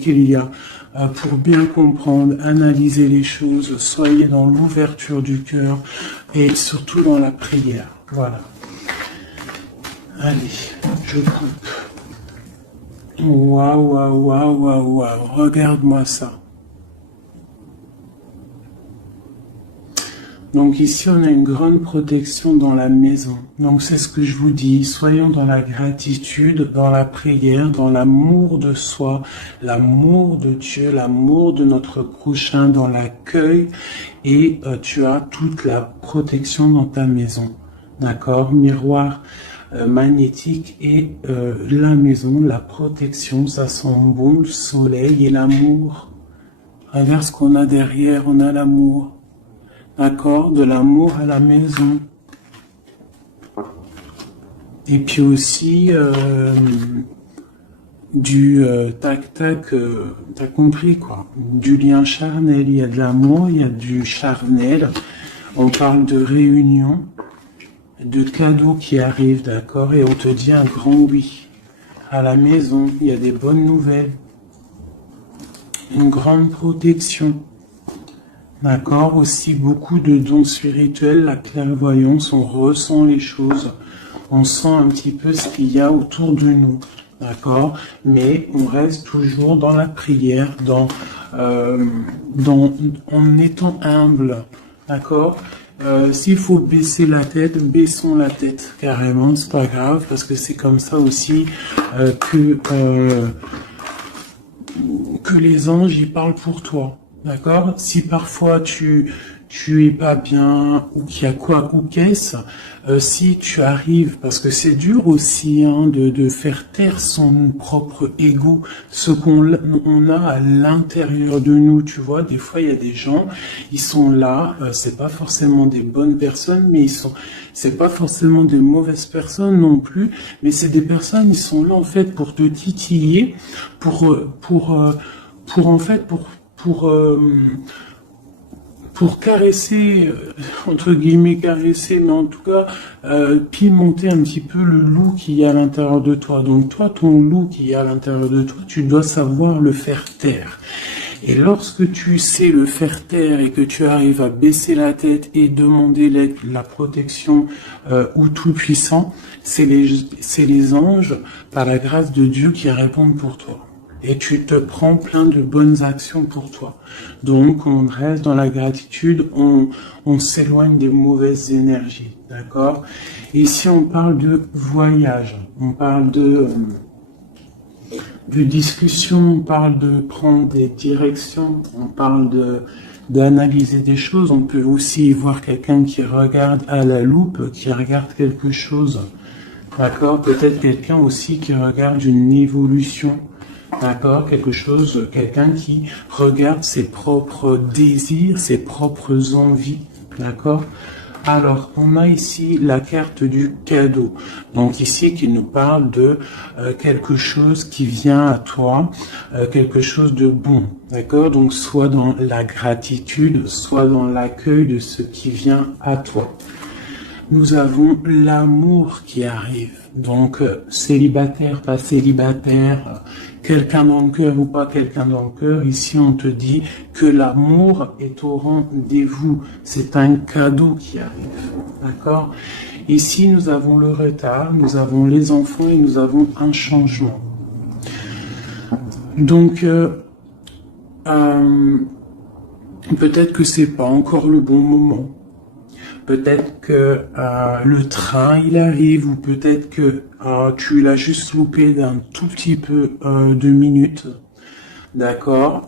qu'il y a pour bien comprendre, analyser les choses, soyez dans l'ouverture du cœur et surtout dans la prière. Voilà. Allez, je coupe. Waouh, waouh, waouh, waouh, waouh. Regarde-moi ça. Donc ici, on a une grande protection dans la maison. Donc c'est ce que je vous dis, soyons dans la gratitude, dans la prière, dans l'amour de soi, l'amour de Dieu, l'amour de notre prochain, dans l'accueil. Et tu as toute la protection dans ta maison. D'accord? Miroir magnétique et la maison, la protection, ça sent bon, le soleil et l'amour. Regarde ce qu'on a derrière, on a l'amour. D'accord, de l'amour à la maison. Et puis aussi du tac-tac, t'as compris quoi. Du lien charnel, il y a de l'amour, il y a du charnel. On parle de réunion, de cadeaux qui arrivent, d'accord, et on te dit un grand oui. À la maison, il y a des bonnes nouvelles. Une grande protection. D'accord, aussi beaucoup de dons spirituels, la clairvoyance, on ressent les choses, on sent un petit peu ce qu'il y a autour de nous, d'accord, mais on reste toujours dans la prière, en étant humble, d'accord. S'il faut baisser la tête, baissons la tête, carrément, c'est pas grave, parce que c'est comme ça aussi que les anges y parlent pour toi. D'accord? Si parfois tu es pas bien ou qu'il y a quoi ou qu'est-ce, si tu arrives, parce que c'est dur aussi de faire taire son propre ego, ce qu'on a à l'intérieur de nous, tu vois. Des fois il y a des gens, ils sont là, c'est pas forcément des bonnes personnes, mais c'est pas forcément des mauvaises personnes non plus, mais c'est des personnes, ils sont là en fait pour te titiller, pour caresser, entre guillemets caresser, mais en tout cas pimenter un petit peu le loup qui est à l'intérieur de toi. Donc toi, ton loup qui est à l'intérieur de toi, tu dois savoir le faire taire. Et lorsque tu sais le faire taire et que tu arrives à baisser la tête et demander l'aide, la protection au Tout-Puissant, c'est les anges, par la grâce de Dieu, qui répondent pour toi. Et tu te prends plein de bonnes actions pour toi. Donc, on reste dans la gratitude, on s'éloigne des mauvaises énergies, d'accord? Ici, on parle de voyage, on parle de discussion, on parle de prendre des directions, on parle d'analyser des choses. On peut aussi voir quelqu'un qui regarde à la loupe, qui regarde quelque chose, d'accord? Peut-être quelqu'un aussi qui regarde une évolution. D'accord, quelqu'un qui regarde ses propres désirs, ses propres envies, d'accord. Alors, on a ici la carte du cadeau. Donc ici, qui nous parle de quelque chose qui vient à toi, quelque chose de bon, d'accord. Donc, soit dans la gratitude, soit dans l'accueil de ce qui vient à toi. Nous avons l'amour qui arrive. Donc, célibataire, pas célibataire, quelqu'un dans le cœur ou pas quelqu'un dans le cœur, ici on te dit que l'amour est au rendez-vous. C'est un cadeau qui arrive. D'accord? Ici, nous avons le retard, nous avons les enfants et nous avons un changement. Donc, peut-être que c'est pas encore le bon moment. Peut-être que le train il arrive, ou peut-être que tu l'as juste loupé d'un tout petit peu de minutes, d'accord.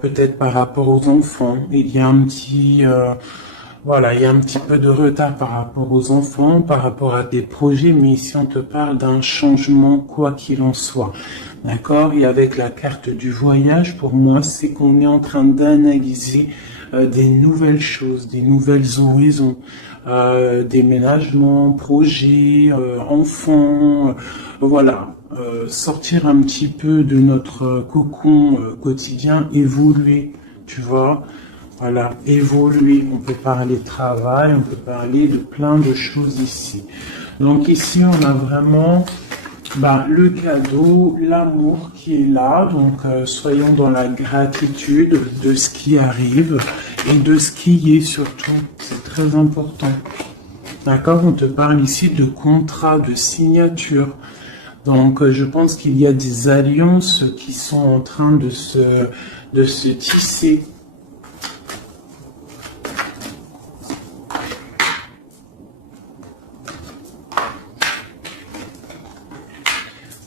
Peut-être par rapport aux enfants, il y a un petit il y a un petit peu de retard par rapport aux enfants, par rapport à des projets, mais ici on te parle d'un changement quoi qu'il en soit, d'accord. Et avec la carte du voyage, pour moi, c'est qu'on est en train d'analyser des nouvelles choses, des nouvelles horizons, déménagement, projets, enfants, voilà, sortir un petit peu de notre cocon quotidien, évoluer, tu vois, voilà, évoluer. On peut parler travail, on peut parler de plein de choses ici. Donc ici, on a vraiment Ben, le cadeau, l'amour qui est là, donc soyons dans la gratitude de ce qui arrive et de ce qui est surtout, c'est très important. D'accord, on te parle ici de contrat, de signature. Donc je pense qu'il y a des alliances qui sont en train de se tisser.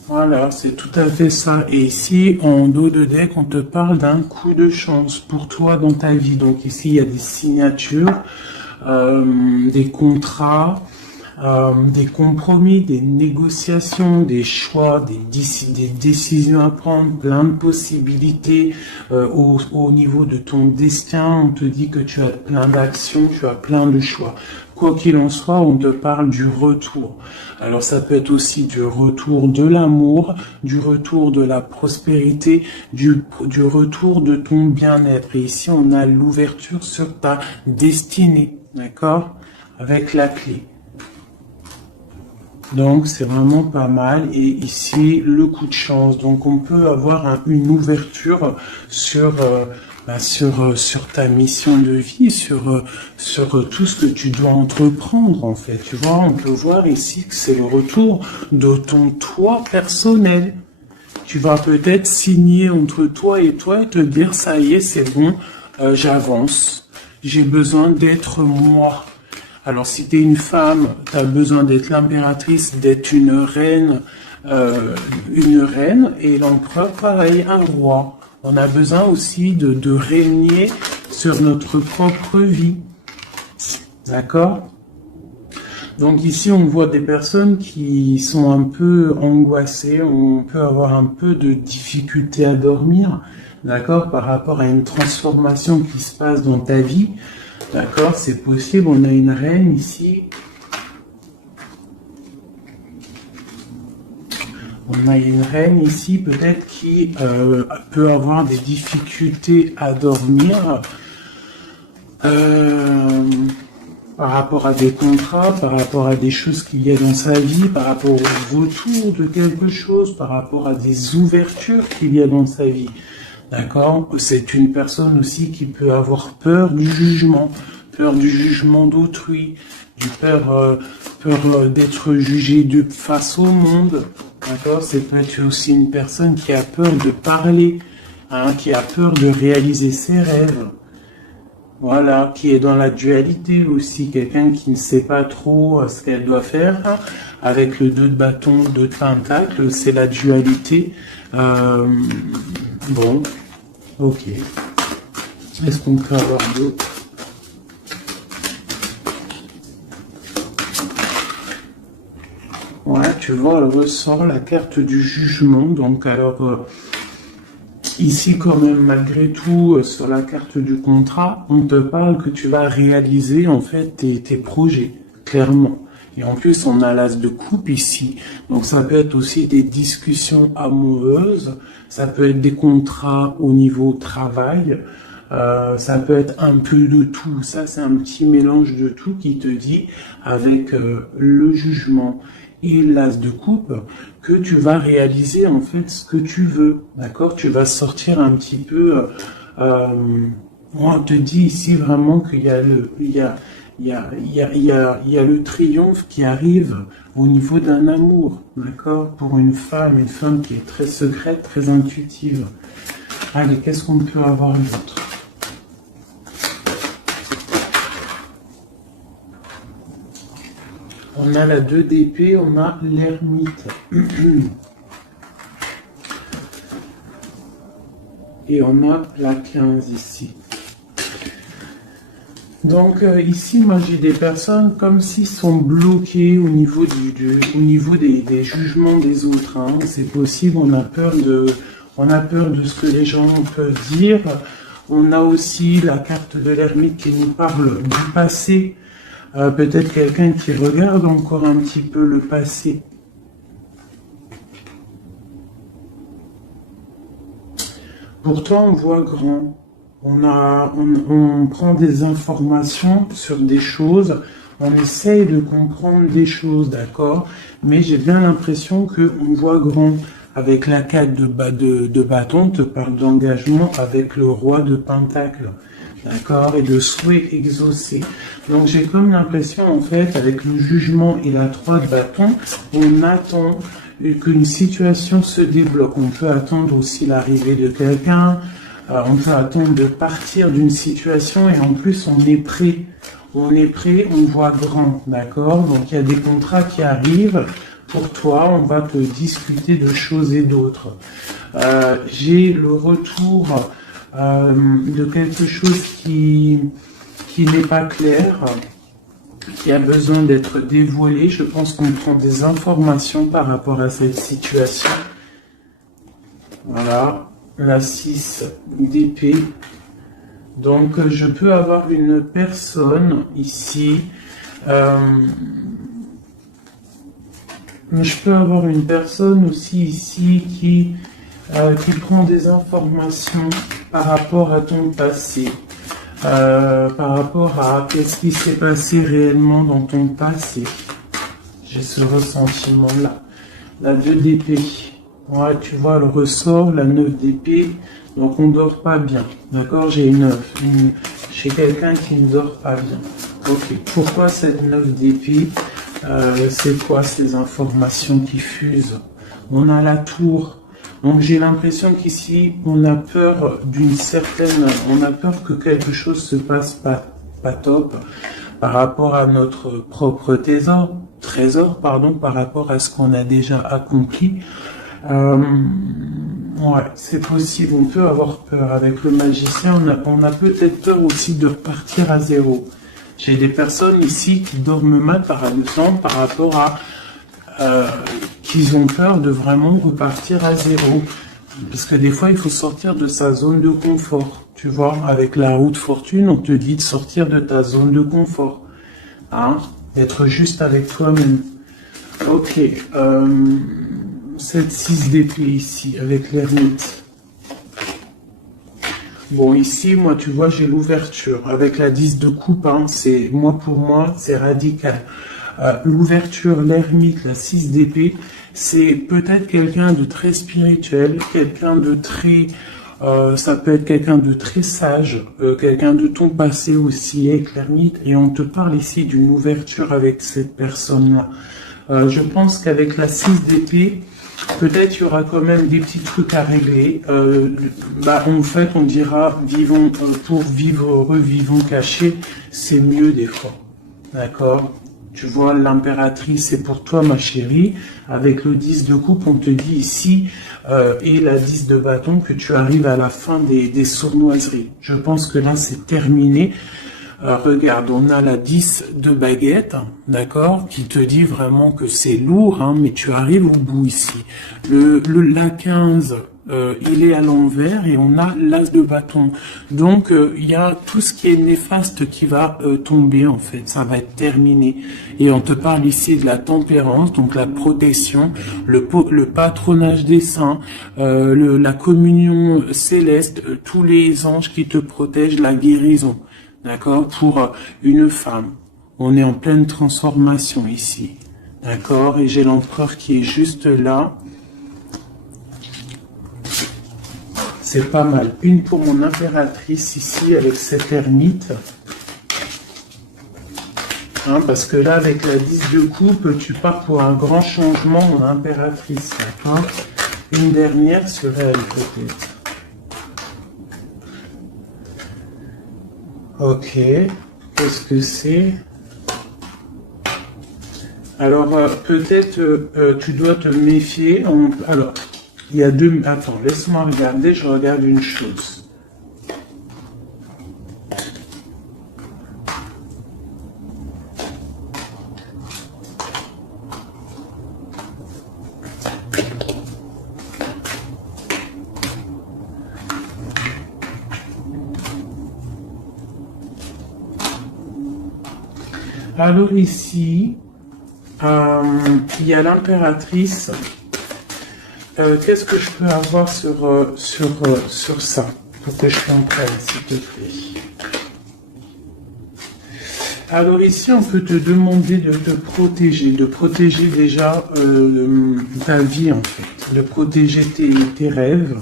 Voilà, c'est tout à fait ça. Et ici, en dos de deck, on te parle d'un coup de chance pour toi dans ta vie. Donc ici, il y a des signatures, des contrats, des compromis, des négociations, des choix, des décisions à prendre, plein de possibilités au niveau de ton destin. On te dit que tu as plein d'actions, tu as plein de choix. Quoi qu'il en soit, on te parle du retour. Alors ça peut être aussi du retour de l'amour, du retour de la prospérité, du retour de ton bien-être. Et ici, on a l'ouverture sur ta destinée, d'accord? Avec la clé. Donc c'est vraiment pas mal. Et ici, le coup de chance. Donc on peut avoir une ouverture sur sur ta mission de vie, sur tout ce que tu dois entreprendre en fait. Tu vois, on peut voir ici que c'est le retour de ton toi personnel. Tu vas peut-être signer entre toi et te dire ça y est, c'est bon, j'avance. J'ai besoin d'être moi. Alors si tu es une femme, tu as besoin d'être l'impératrice, d'être une reine, et l'empereur, pareil, un roi. On a besoin aussi de régner sur notre propre vie. D'accord? Donc ici, on voit des personnes qui sont un peu angoissées, on peut avoir un peu de difficulté à dormir, d'accord, par rapport à une transformation qui se passe dans ta vie. D'accord, c'est possible, on a une reine ici. On a une reine ici, peut-être qui peut avoir des difficultés à dormir par rapport à des contrats, par rapport à des choses qu'il y a dans sa vie, par rapport au retour de quelque chose, par rapport à des ouvertures qu'il y a dans sa vie. D'accord? C'est une personne aussi qui peut avoir peur du jugement d'autrui, peur d'être jugé face au monde. D'accord? C'est peut-être aussi une personne qui a peur de parler, hein, qui a peur de réaliser ses rêves. Voilà, qui est dans la dualité aussi, quelqu'un qui ne sait pas trop ce qu'elle doit faire. Avec le 2 de bâton, 2 de pentacle, c'est la dualité. Bon, ok. Est-ce qu'on peut avoir d'autres? Ouais, tu vois, elle ressort la carte du jugement. Donc, alors, ici, quand même, malgré tout, sur la carte du contrat, on te parle que tu vas réaliser, en fait, tes projets, clairement. Et en plus, on a l'as de coupe ici. Donc, ça peut être aussi des discussions amoureuses. Ça peut être des contrats au niveau travail. Ça peut être un peu de tout. Ça, c'est un petit mélange de tout qui te dit, avec le jugement et l'as de coupe, que tu vas réaliser en fait ce que tu veux. D'accord? Tu vas sortir un petit peu... on te dit ici vraiment qu'il y a le triomphe qui arrive au niveau d'un amour, d'accord? Pour une femme qui est très secrète, très intuitive. Allez, qu'est-ce qu'on peut avoir d'autre? On a la 2 d'épée, on a l'ermite. Et on a la 15 ici. Donc ici, moi j'ai des personnes comme s'ils sont bloqués au niveau des jugements des autres. Hein. C'est possible, on a peur de ce que les gens peuvent dire. On a aussi la carte de l'ermite qui nous parle du passé. Peut-être quelqu'un qui regarde encore un petit peu le passé. Pourtant, on voit grand. On prend des informations sur des choses. on essaye de comprendre des choses, d'accord? Mais j'ai bien l'impression qu'on voit grand. Avec la 4 de bâton, on te parle d'engagement avec le roi de pentacle, d'accord? Et de souhait exaucé. Donc j'ai comme l'impression, en fait, avec le jugement et la 3 de bâton, on attend qu'une situation se débloque. On peut attendre aussi l'arrivée de quelqu'un, on peut attendre de partir d'une situation et en plus on est prêt. On est prêt, on voit grand, d'accord? Donc il y a des contrats qui arrivent pour toi, on va te discuter de choses et d'autres. J'ai le retour de quelque chose qui n'est pas clair, qui a besoin d'être dévoilé. Je pense qu'on prend des informations par rapport à cette situation. Voilà, la 6 d'épée. Donc, je peux avoir une personne ici. Je peux avoir une personne aussi ici qui prend des informations par rapport à ton passé. Par rapport à qu'est-ce qui s'est passé réellement dans ton passé. J'ai ce ressentiment-là. La 2 d'épée. Ouais, tu vois, le ressort, la 9 d'épée. Donc, on ne dort pas bien. D'accord? J'ai chez quelqu'un qui ne dort pas bien. Ok. Pourquoi cette 9 d'épée? C'est quoi ces informations qui fusent? On a la tour. Donc j'ai l'impression qu'ici, on a peur on a peur que quelque chose se passe pas top par rapport à notre propre trésor, par rapport à ce qu'on a déjà accompli. Ouais, c'est possible, on peut avoir peur. Avec le magicien, on a peut-être peur aussi de repartir à zéro. J'ai des personnes ici qui dorment mal, par exemple, par rapport à qu'ils ont peur de vraiment repartir à zéro. Parce que des fois, il faut sortir de sa zone de confort. Tu vois, avec la roue de fortune, on te dit de sortir de ta zone de confort. Hein? D'être juste avec toi-même. Ok. Cette 6 d'épée ici, avec l'ermite. Bon, ici, moi, tu vois, j'ai l'ouverture. Avec la 10 de coupe, hein, pour moi, c'est radical. L'ouverture, l'ermite, la 6 d'épée, c'est peut-être quelqu'un de très spirituel, quelqu'un de très... ça peut être quelqu'un de très sage, quelqu'un de ton passé aussi, avec l'ermite, et on te parle ici d'une ouverture avec cette personne-là. Je pense qu'avec la 6 d'épée, peut-être il y aura quand même des petits trucs à régler. En fait, on dira, vivons pour vivre heureux, vivons cachés, c'est mieux des fois. D'accord? Tu vois, l'impératrice, c'est pour toi, ma chérie. Avec le 10 de coupe, on te dit ici, et la 10 de bâton, que tu arrives à la fin des sournoiseries. Je pense que là, c'est terminé. Regarde, on a la 10 de baguette, d'accord, qui te dit vraiment que c'est lourd, hein, mais tu arrives au bout ici. La 15, il est à l'envers et on a l'as de bâton. Donc, il y a tout ce qui est néfaste qui va tomber, en fait. Ça va être terminé. Et on te parle ici de la tempérance, donc la protection, le patronage des saints, la communion céleste, tous les anges qui te protègent, la guérison. D'accord? Pour une femme. On est en pleine transformation ici. D'accord? Et j'ai l'empereur qui est juste là. C'est pas mal. Une pour mon impératrice ici avec cette ermite. Hein, parce que là, avec la 10 de coupe, tu pars pour un grand changement en impératrice. D'accord? Une dernière sur elle, peut-être. Ok, qu'est-ce que c'est? Alors, peut-être tu dois te méfier. Alors, il y a deux... Attends, laisse-moi regarder, je regarde une chose. Alors ici, il y a l'impératrice. Qu'est-ce que je peux avoir sur ça pour que je comprenne, s'il te plaît? Alors ici, on peut te demander de de protéger déjà ta vie en fait, de protéger tes rêves,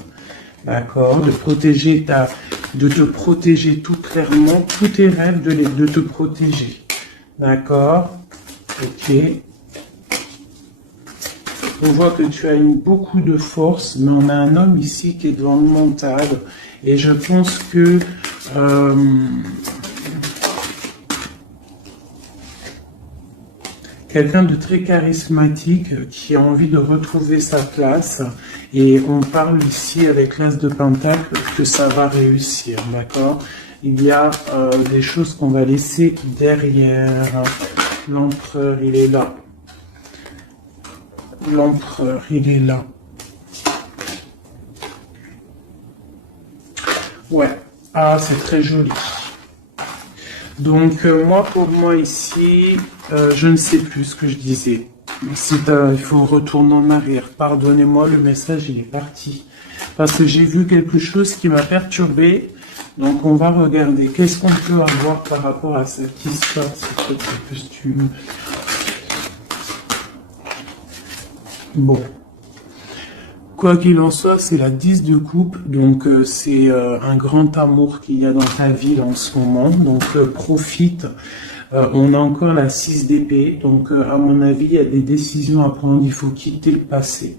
d'accord, de te protéger tout clairement, tous tes rêves, de te protéger, d'accord, ok. On voit que tu as beaucoup de force, mais on a un homme ici qui est dans le mental, et je pense que quelqu'un de très charismatique qui a envie de retrouver sa place, et on parle ici avec l'As de Pentacle que ça va réussir, d'accord? Il y a des choses qu'on va laisser derrière. L'empereur, il est là. L'empereur, il est là. Ouais. Ah, c'est très joli. Donc, pour moi ici, je ne sais plus ce que je disais. Il faut retourner en arrière. Pardonnez-moi, le message, il est parti. Parce que j'ai vu quelque chose qui m'a perturbé. Donc, on va regarder. Qu'est-ce qu'on peut avoir par rapport à cette histoire, ce costume. Bon. Quoi qu'il en soit, c'est la 10 de coupe, donc c'est un grand amour qu'il y a dans ta vie en ce moment, donc profite. On a encore la 6 d'épée, donc à mon avis, il y a des décisions à prendre, il faut quitter le passé.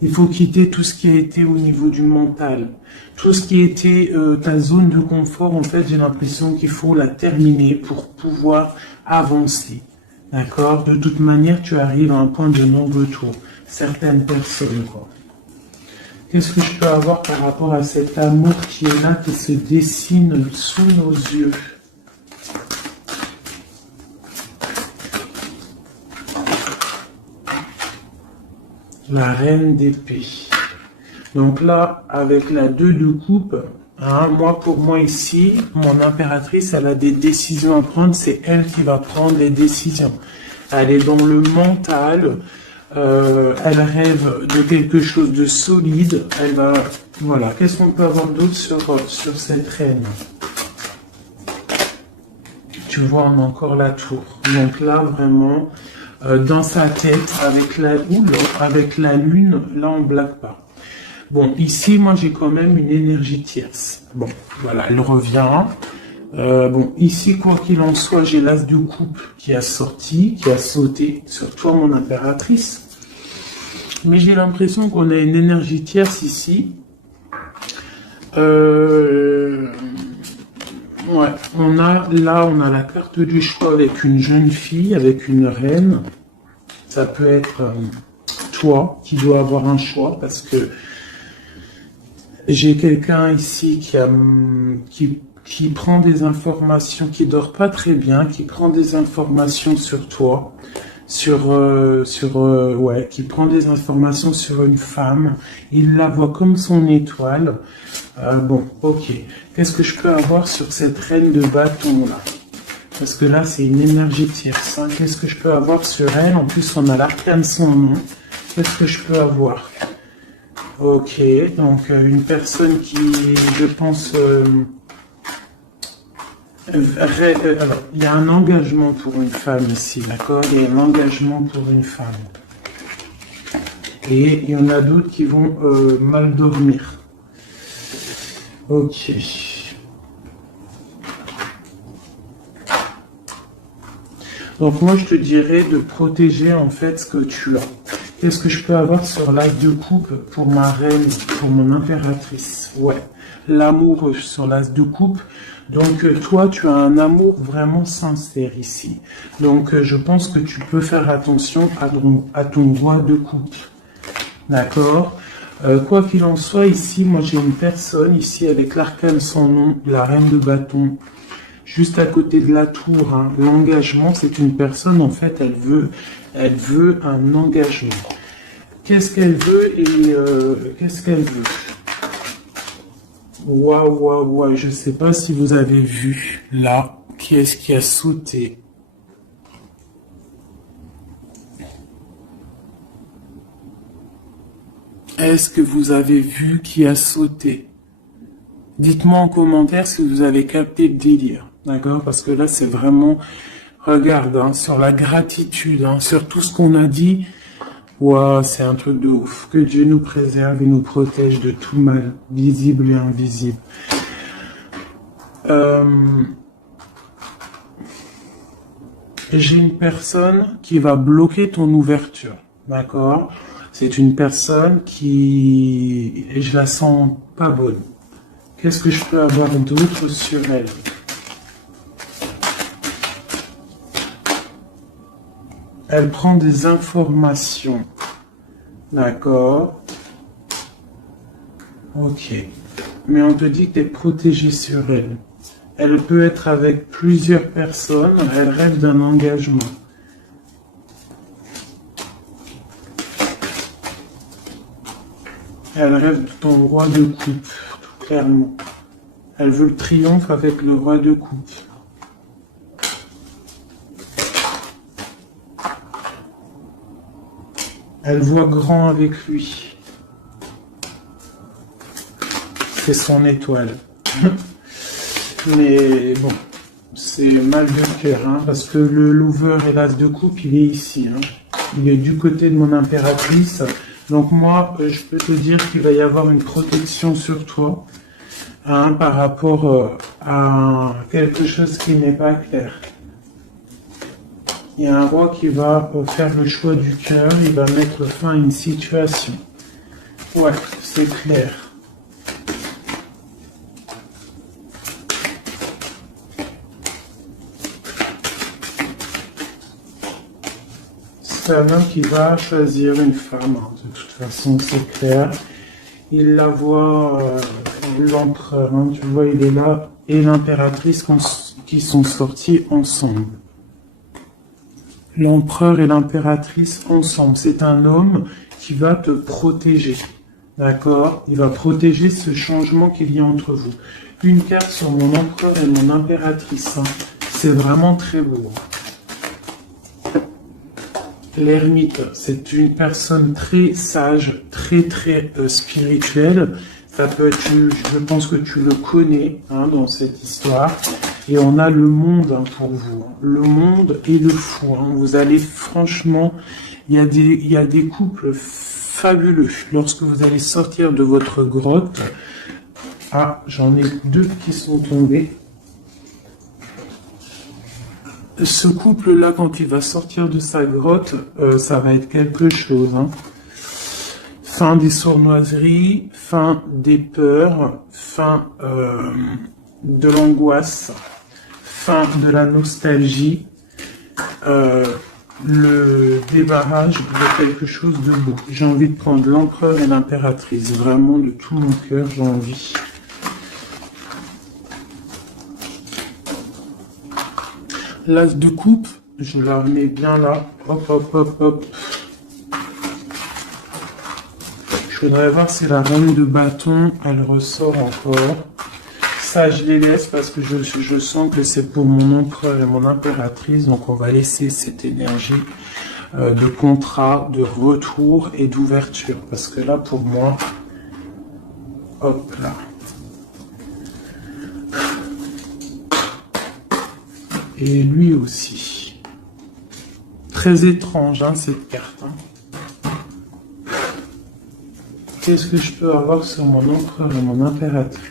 Il faut quitter tout ce qui a été au niveau du mental. Tout ce qui était ta zone de confort, en fait, j'ai l'impression qu'il faut la terminer pour pouvoir avancer. D'accord? De toute manière, tu arrives à un point de non-retour. Certaines personnes, quoi. Qu'est-ce que je peux avoir par rapport à cet amour qui est là, qui se dessine sous nos yeux? La reine d'épée. Donc là, avec la 2 de coupe, hein, pour moi ici, mon impératrice, elle a des décisions à prendre, c'est elle qui va prendre les décisions. Elle est dans le mental, elle rêve de quelque chose de solide, elle va... Voilà, qu'est-ce qu'on peut avoir d'autre sur cette reine? Tu vois, on a encore la tour. Donc là, vraiment, dans sa tête, avec la lune, là, on ne blague pas. Bon, ici, moi, j'ai quand même une énergie tierce. Bon, voilà, elle revient. Bon, ici, quoi qu'il en soit, j'ai l'As de coupe qui a sauté sur toi, mon impératrice. Mais j'ai l'impression qu'on a une énergie tierce ici. Ouais, on a la carte du choix avec une jeune fille, avec une reine. Ça peut être toi qui dois avoir un choix parce que j'ai quelqu'un ici qui prend des informations, qui dort pas très bien, qui prend des informations sur toi, qui prend des informations sur une femme. Il la voit comme son étoile. Bon, ok. Qu'est-ce que je peux avoir sur cette reine de bâton là? Parce que là, c'est une énergie tierce. Hein. Qu'est-ce que je peux avoir sur elle? En plus, on a l'arcane son nom. Qu'est-ce que je peux avoir? Ok, donc une personne qui, je pense... alors, il y a un engagement pour une femme ici, d'accord? Il y a un engagement pour une femme. Et il y en a d'autres qui vont mal dormir. Ok. Donc moi, je te dirais de protéger en fait ce que tu as. Qu'est-ce que je peux avoir sur l'As de coupe pour ma reine, pour mon impératrice? Ouais, l'amour sur l'As de coupe. Donc toi, tu as un amour vraiment sincère ici. Donc je pense que tu peux faire attention à ton roi de coupe. D'accord? Quoi qu'il en soit, ici, moi j'ai une personne ici avec l'arcane sans nom, la reine de bâton. Juste à côté de la tour, hein. L'engagement, c'est une personne, en fait, elle veut un engagement. Qu'est-ce qu'elle veut et qu'est-ce qu'elle veut? Waouh, je ne sais pas si vous avez vu, là, qui est-ce qui a sauté? Est-ce que vous avez vu qui a sauté? Dites-moi en commentaire si vous avez capté le délire. D'accord? Parce que là, c'est vraiment, regarde, hein, sur la gratitude, hein, sur tout ce qu'on a dit. Waouh, c'est un truc de ouf. Que Dieu nous préserve et nous protège de tout mal, visible et invisible. J'ai une personne qui va bloquer ton ouverture. D'accord? C'est une personne qui... Et je la sens pas bonne. Qu'est-ce que je peux avoir d'autre sur elle? Elle prend des informations. D'accord. Ok. Mais on te dit que tu es protégé sur elle. Elle peut être avec plusieurs personnes. Elle rêve d'un engagement. Elle rêve de ton roi de coupe, tout clairement. Elle veut le triomphe avec le roi de coupe. Elle voit grand avec lui. C'est son étoile. Mais bon, c'est mal de cœur, hein, parce que le lover et l'as de coupe, il est ici. Hein. Il est du côté de mon impératrice. Donc moi, je peux te dire qu'il va y avoir une protection sur toi, hein, par rapport à quelque chose qui n'est pas clair. Il y a un roi qui va faire le choix du cœur, il va mettre fin à une situation. Ouais, c'est clair. C'est un homme qui va choisir une femme, hein. De toute façon, c'est clair. Il la voit, l'empereur, hein, tu vois, il est là, et l'impératrice qui sont sortis ensemble. L'empereur et l'impératrice ensemble. C'est un homme qui va te protéger. D'accord? Il va protéger ce changement qu'il y a entre vous. Une carte sur mon empereur et mon impératrice. Hein. C'est vraiment très beau. L'ermite, c'est une personne très sage, très spirituelle. Ça peut être, je pense que tu le connais, hein, dans cette histoire. Et on a le monde, hein, pour vous. Le monde et le fou. Hein. Vous allez franchement, il y a des couples fabuleux. Lorsque vous allez sortir de votre grotte, ah, j'en ai deux qui sont tombés. Ce couple-là, quand il va sortir de sa grotte, ça va être quelque chose. Hein. Fin des sournoiseries, fin des peurs, fin de l'angoisse, fin de la nostalgie, le débarrage de quelque chose de beau. J'ai envie de prendre l'empereur et l'impératrice, vraiment de tout mon cœur, j'ai envie. L'as de coupe, je la remets bien là, hop, hop, hop, hop. Je voudrais voir si la reine de bâton, elle ressort encore. Ça, je les laisse parce que je sens que c'est pour mon empereur et mon impératrice. Donc, on va laisser cette énergie de contrat, de retour et d'ouverture. Parce que là, pour moi, hop là. Et lui aussi. Très étrange, hein, cette carte. Hein. Qu'est-ce que je peux avoir sur mon empereur et mon impératrice?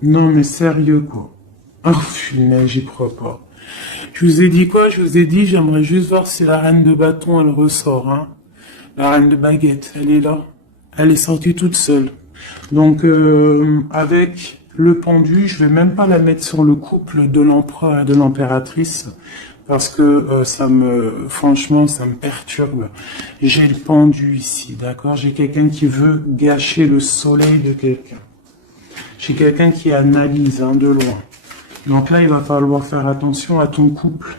Non, mais sérieux, quoi. Oh, punaise, j'y crois pas. Je vous ai dit quoi? Je vous ai dit, j'aimerais juste voir si la reine de bâton, elle ressort, hein. La reine de baguette, elle est là. Elle est sortie toute seule. Donc, avec le pendu, je vais même pas la mettre sur le couple de l'empereur et de l'impératrice. Parce que franchement, ça me perturbe. J'ai le pendu ici, d'accord? J'ai quelqu'un qui veut gâcher le soleil de quelqu'un. J'ai quelqu'un qui analyse, hein, de loin. Donc là, il va falloir faire attention à ton couple.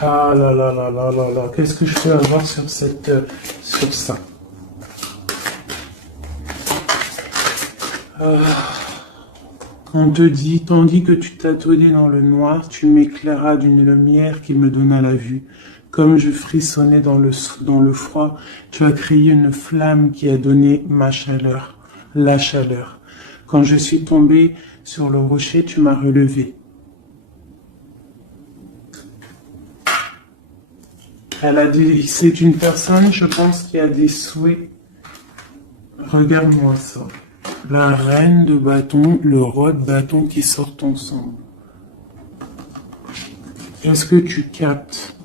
Ah là là là là là là, qu'est-ce que je peux avoir sur sur ça? On te dit, tandis que tu tâtonnais dans le noir, tu m'éclairas d'une lumière qui me donna la vue. Comme je frissonnais dans le froid, tu as créé une flamme qui a donné ma chaleur, la chaleur. Quand je suis tombé sur le rocher, tu m'as relevé. Elle a dit, c'est une personne, je pense, qui a des souhaits. Regarde-moi ça. La reine de bâton, le roi de bâton qui sortent ensemble. Est-ce que tu captes?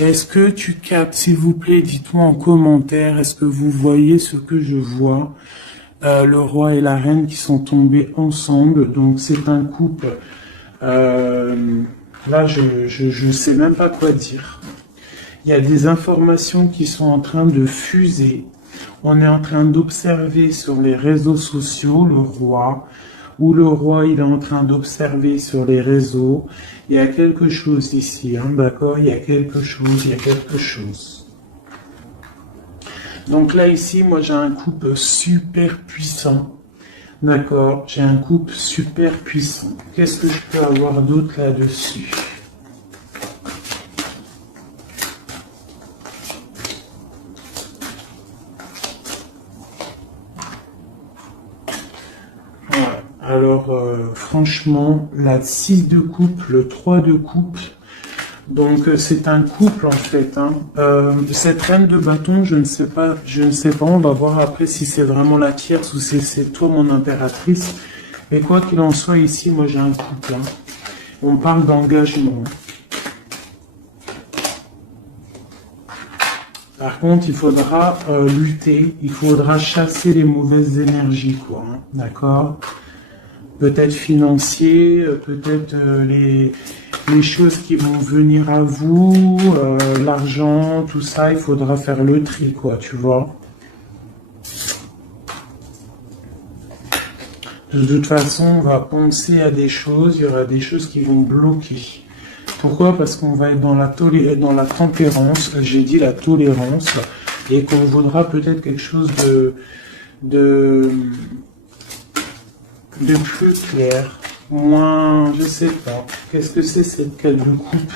Est-ce que tu captes? S'il vous plaît, dites-moi en commentaire, est-ce que vous voyez ce que je vois? Le roi et la reine qui sont tombés ensemble, donc c'est un couple. Là, je sais même pas quoi dire. Il y a des informations qui sont en train de fuser. On est en train d'observer sur les réseaux sociaux le roi, ou le roi il est en train d'observer sur les réseaux. Il y a quelque chose ici, hein, d'accord? Il y a quelque chose. Donc là ici, moi j'ai un couple super puissant. D'accord? J'ai un couple super puissant. Qu'est-ce que je peux avoir d'autre là-dessus? Alors, franchement, la 6 de coupe, le 3 de coupe, donc c'est un couple en fait. Hein. Cette reine de bâton, je ne sais pas, on va voir après si c'est vraiment la tierce ou si c'est toi mon impératrice. Mais quoi qu'il en soit, ici, moi j'ai un couple. Hein. On parle d'engagement. Par contre, il faudra lutter, il faudra chasser les mauvaises énergies, quoi. Hein. D'accord? Peut-être financier, peut-être les choses qui vont venir à vous, l'argent, tout ça, il faudra faire le tri, quoi, tu vois. De toute façon, on va penser à des choses, il y aura des choses qui vont bloquer. Pourquoi? Parce qu'on va être dans la tempérance, j'ai dit la tolérance, et qu'on voudra peut-être quelque chose de plus clair, moins, je sais pas. Qu'est-ce que c'est cette quête de coupe?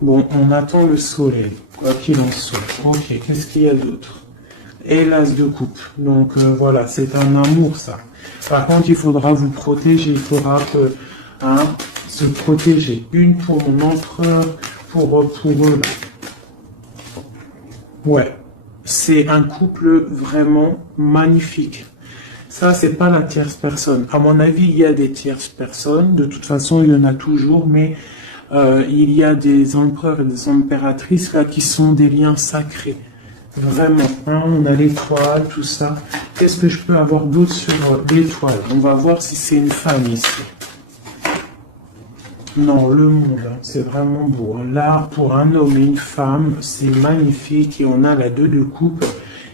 Bon, on attend le soleil, quoi qu'il en soit. Ok, qu'est-ce qu'il y a d'autre? Et l'as de coupe. Donc voilà, c'est un amour ça. Par contre, il faudra vous protéger, il faudra se protéger. Une pour mon empereur, pour eux là. Ouais, c'est un couple vraiment magnifique. Ça, c'est pas la tierce personne. À mon avis, il y a des tierces personnes. De toute façon, il y en a toujours, mais il y a des empereurs et des impératrices là qui sont des liens sacrés. Vraiment. Hein, on a l'étoile, tout ça. Qu'est-ce que je peux avoir d'autre sur l'étoile? On va voir si c'est une femme ici. Non, le monde, hein, c'est vraiment beau. Là, pour un homme et une femme, c'est magnifique. Et on a la 2 de coupe.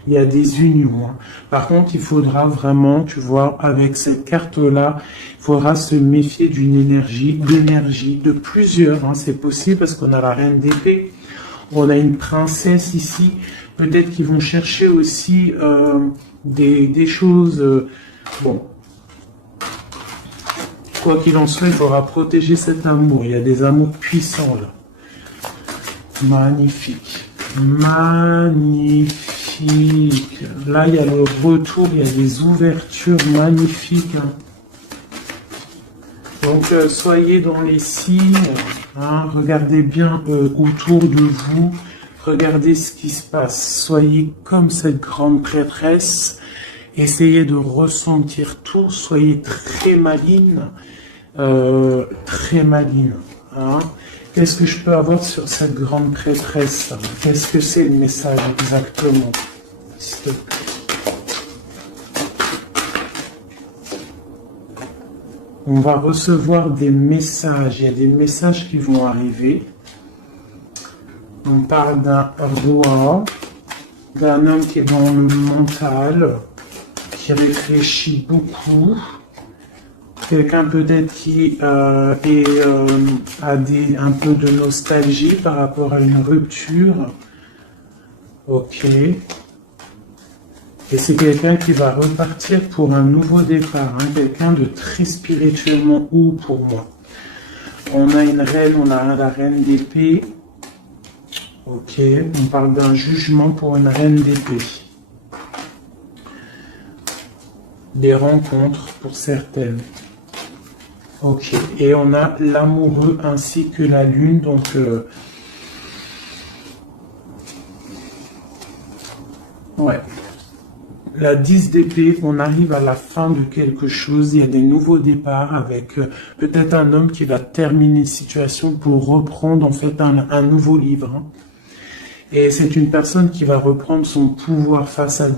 Il y a des unions. Hein. Par contre, il faudra vraiment, tu vois, avec cette carte-là, il faudra se méfier d'une énergie, de plusieurs. Hein. C'est possible parce qu'on a la reine d'épée, on a une princesse ici. Peut-être qu'ils vont chercher aussi des choses. Bon, quoi qu'il en soit, il faudra protéger cet amour. Il y a des amours puissants là. Magnifique. Magnifique. Là, il y a le retour, il y a des ouvertures magnifiques. Hein. Donc, soyez dans les signes. Hein, regardez bien autour de vous. Regardez ce qui se passe. Soyez comme cette grande prêtresse. Essayez de ressentir tout. Soyez très maligne. Très maligne. Hein. Qu'est-ce que je peux avoir sur cette grande prêtresse? Qu'est-ce que c'est le message exactement? S'il te plaît. On va recevoir des messages. Il y a des messages qui vont arriver. On parle d'un roi, d'un homme qui est dans le mental, qui réfléchit beaucoup. Quelqu'un peut-être qui a un peu de nostalgie par rapport à une rupture. Ok. Et c'est quelqu'un qui va repartir pour un nouveau départ. Hein, quelqu'un de très spirituellement haut pour moi. On a une reine, on a la reine d'épée. Ok, on parle d'un jugement pour une reine d'épée. Des rencontres pour certaines. Ok, et on a l'amoureux ainsi que la lune, donc ouais. La 10 d'épée, on arrive à la fin de quelque chose, il y a des nouveaux départs avec peut-être un homme qui va terminer une situation pour reprendre en fait un nouveau livre. Hein. Et c'est une personne qui va reprendre son pouvoir face à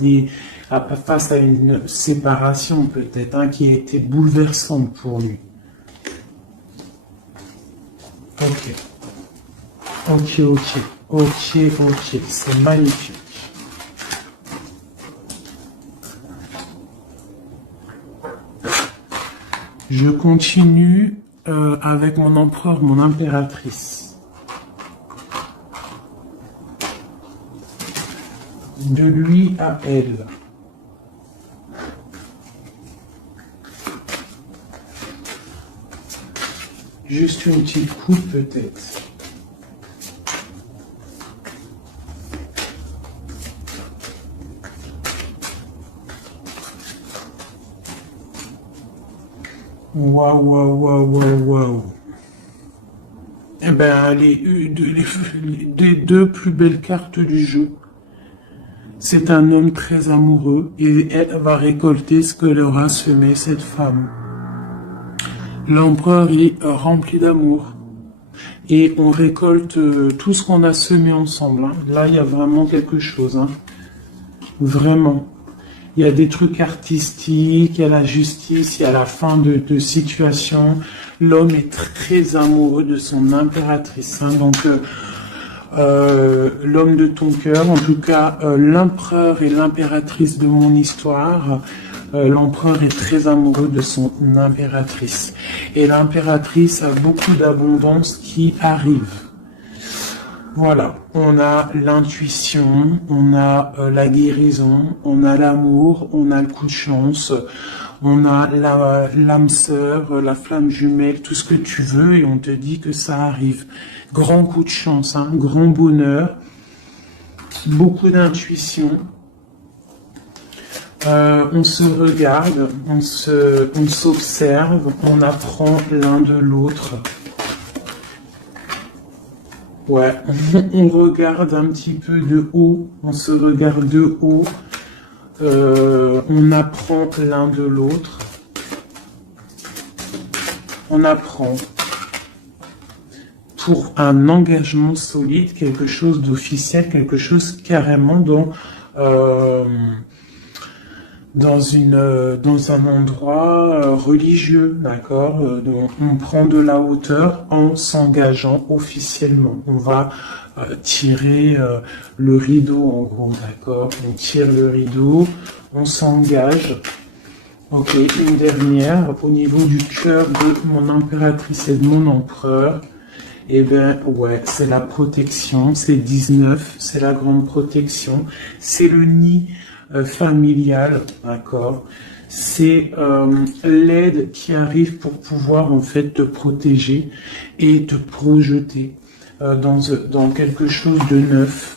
une séparation peut-être, hein, qui a été bouleversante pour lui. Ok. Ok, ok. Ok, ok. C'est magnifique. Je continue avec mon empereur, mon impératrice. De lui à elle. Juste une petite coupe peut-être. Waouh, waouh, waouh, waouh, waouh. Eh ben, les deux plus belles cartes du jeu. C'est un homme très amoureux et elle va récolter ce que leur a semé cette femme. L'empereur est rempli d'amour. Et on récolte tout ce qu'on a semé ensemble. Hein. Là, il y a vraiment quelque chose. Hein. Vraiment. Il y a des trucs artistiques, il y a la justice, il y a la fin de situation. L'homme est très amoureux de son impératrice. Hein. Donc, l'homme de ton cœur, en tout cas, l'empereur et l'impératrice de mon histoire. L'empereur est très amoureux de son impératrice. Et l'impératrice a beaucoup d'abondance qui arrive. Voilà, on a l'intuition, on a la guérison, on a l'amour, on a le coup de chance, on a l'âme sœur, la flamme jumelle, tout ce que tu veux et on te dit que ça arrive. Grand coup de chance, hein, grand bonheur, beaucoup d'intuition. On se regarde, on s'observe, on apprend l'un de l'autre. Ouais, on regarde un petit peu de haut, on se regarde de haut, on apprend l'un de l'autre. On apprend pour un engagement solide, quelque chose d'officiel, quelque chose carrément dans un endroit religieux, d'accord. On prend de la hauteur en s'engageant officiellement. On va tirer le rideau en gros, d'accord. On tire le rideau, on s'engage. Ok, une dernière au niveau du cœur de mon impératrice et de mon empereur. Eh bien, ouais, c'est la protection, c'est 19, c'est la grande protection, c'est le nid familial, d'accord. C'est l'aide qui arrive pour pouvoir en fait te protéger et te projeter dans quelque chose de neuf,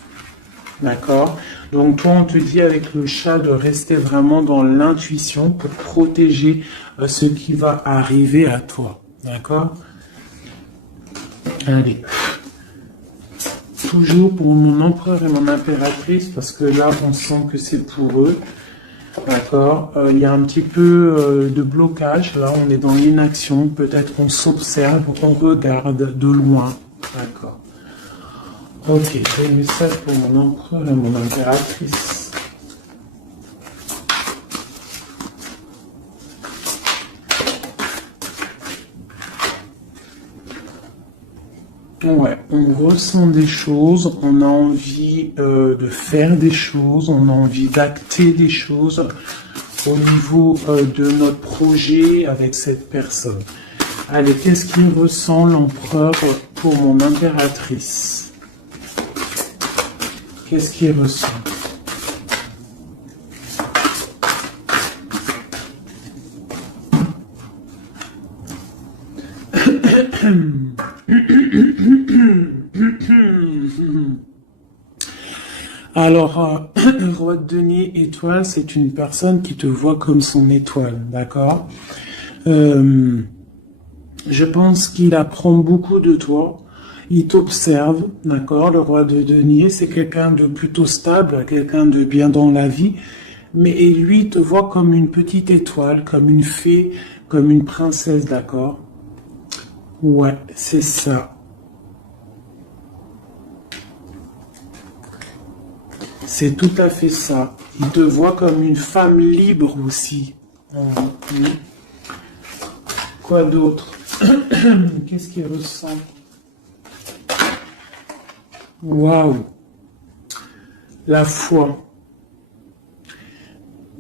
d'accord. Donc toi, on te dit avec le chat de rester vraiment dans l'intuition pour protéger ce qui va arriver à toi, d'accord. Allez. Toujours pour mon empereur et mon impératrice, parce que là, on sent que c'est pour eux. D'accord. Il y a un petit peu de blocage. Là, on est dans l'inaction. Peut-être on s'observe, on regarde de loin. D'accord. Ok, j'ai mis ça pour mon empereur et mon impératrice. Ouais, on ressent des choses, on a envie de faire des choses, on a envie d'acter des choses. au niveau de notre projet avec cette personne. Allez, qu'est-ce qu'il ressent l'empereur pour mon impératrice? Qu'est-ce qu'il ressent? Alors, roi de denier, étoile, c'est une personne qui te voit comme son étoile, d'accord? Je pense qu'il apprend beaucoup de toi, il t'observe, d'accord? Le roi de denier, c'est quelqu'un de plutôt stable, quelqu'un de bien dans la vie, mais lui, il te voit comme une petite étoile, comme une fée, comme une princesse, d'accord? Ouais, c'est ça. C'est tout à fait ça. Il te voit comme une femme libre aussi. Mhm. Quoi d'autre? Qu'est-ce qu'il ressent? Waouh! La foi.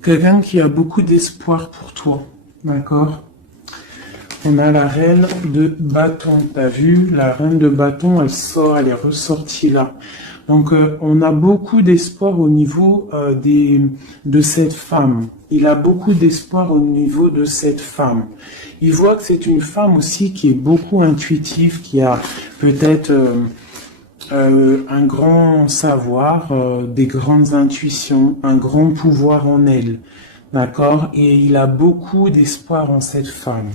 Quelqu'un qui a beaucoup d'espoir pour toi. D'accord? On a la reine de bâton. T'as vu? La reine de bâton, elle sort, elle est ressortie là. Donc, on a beaucoup d'espoir au niveau de cette femme. Il a beaucoup d'espoir au niveau de cette femme. Il voit que c'est une femme aussi qui est beaucoup intuitive, qui a peut-être un grand savoir, des grandes intuitions, un grand pouvoir en elle. D'accord? Et il a beaucoup d'espoir en cette femme.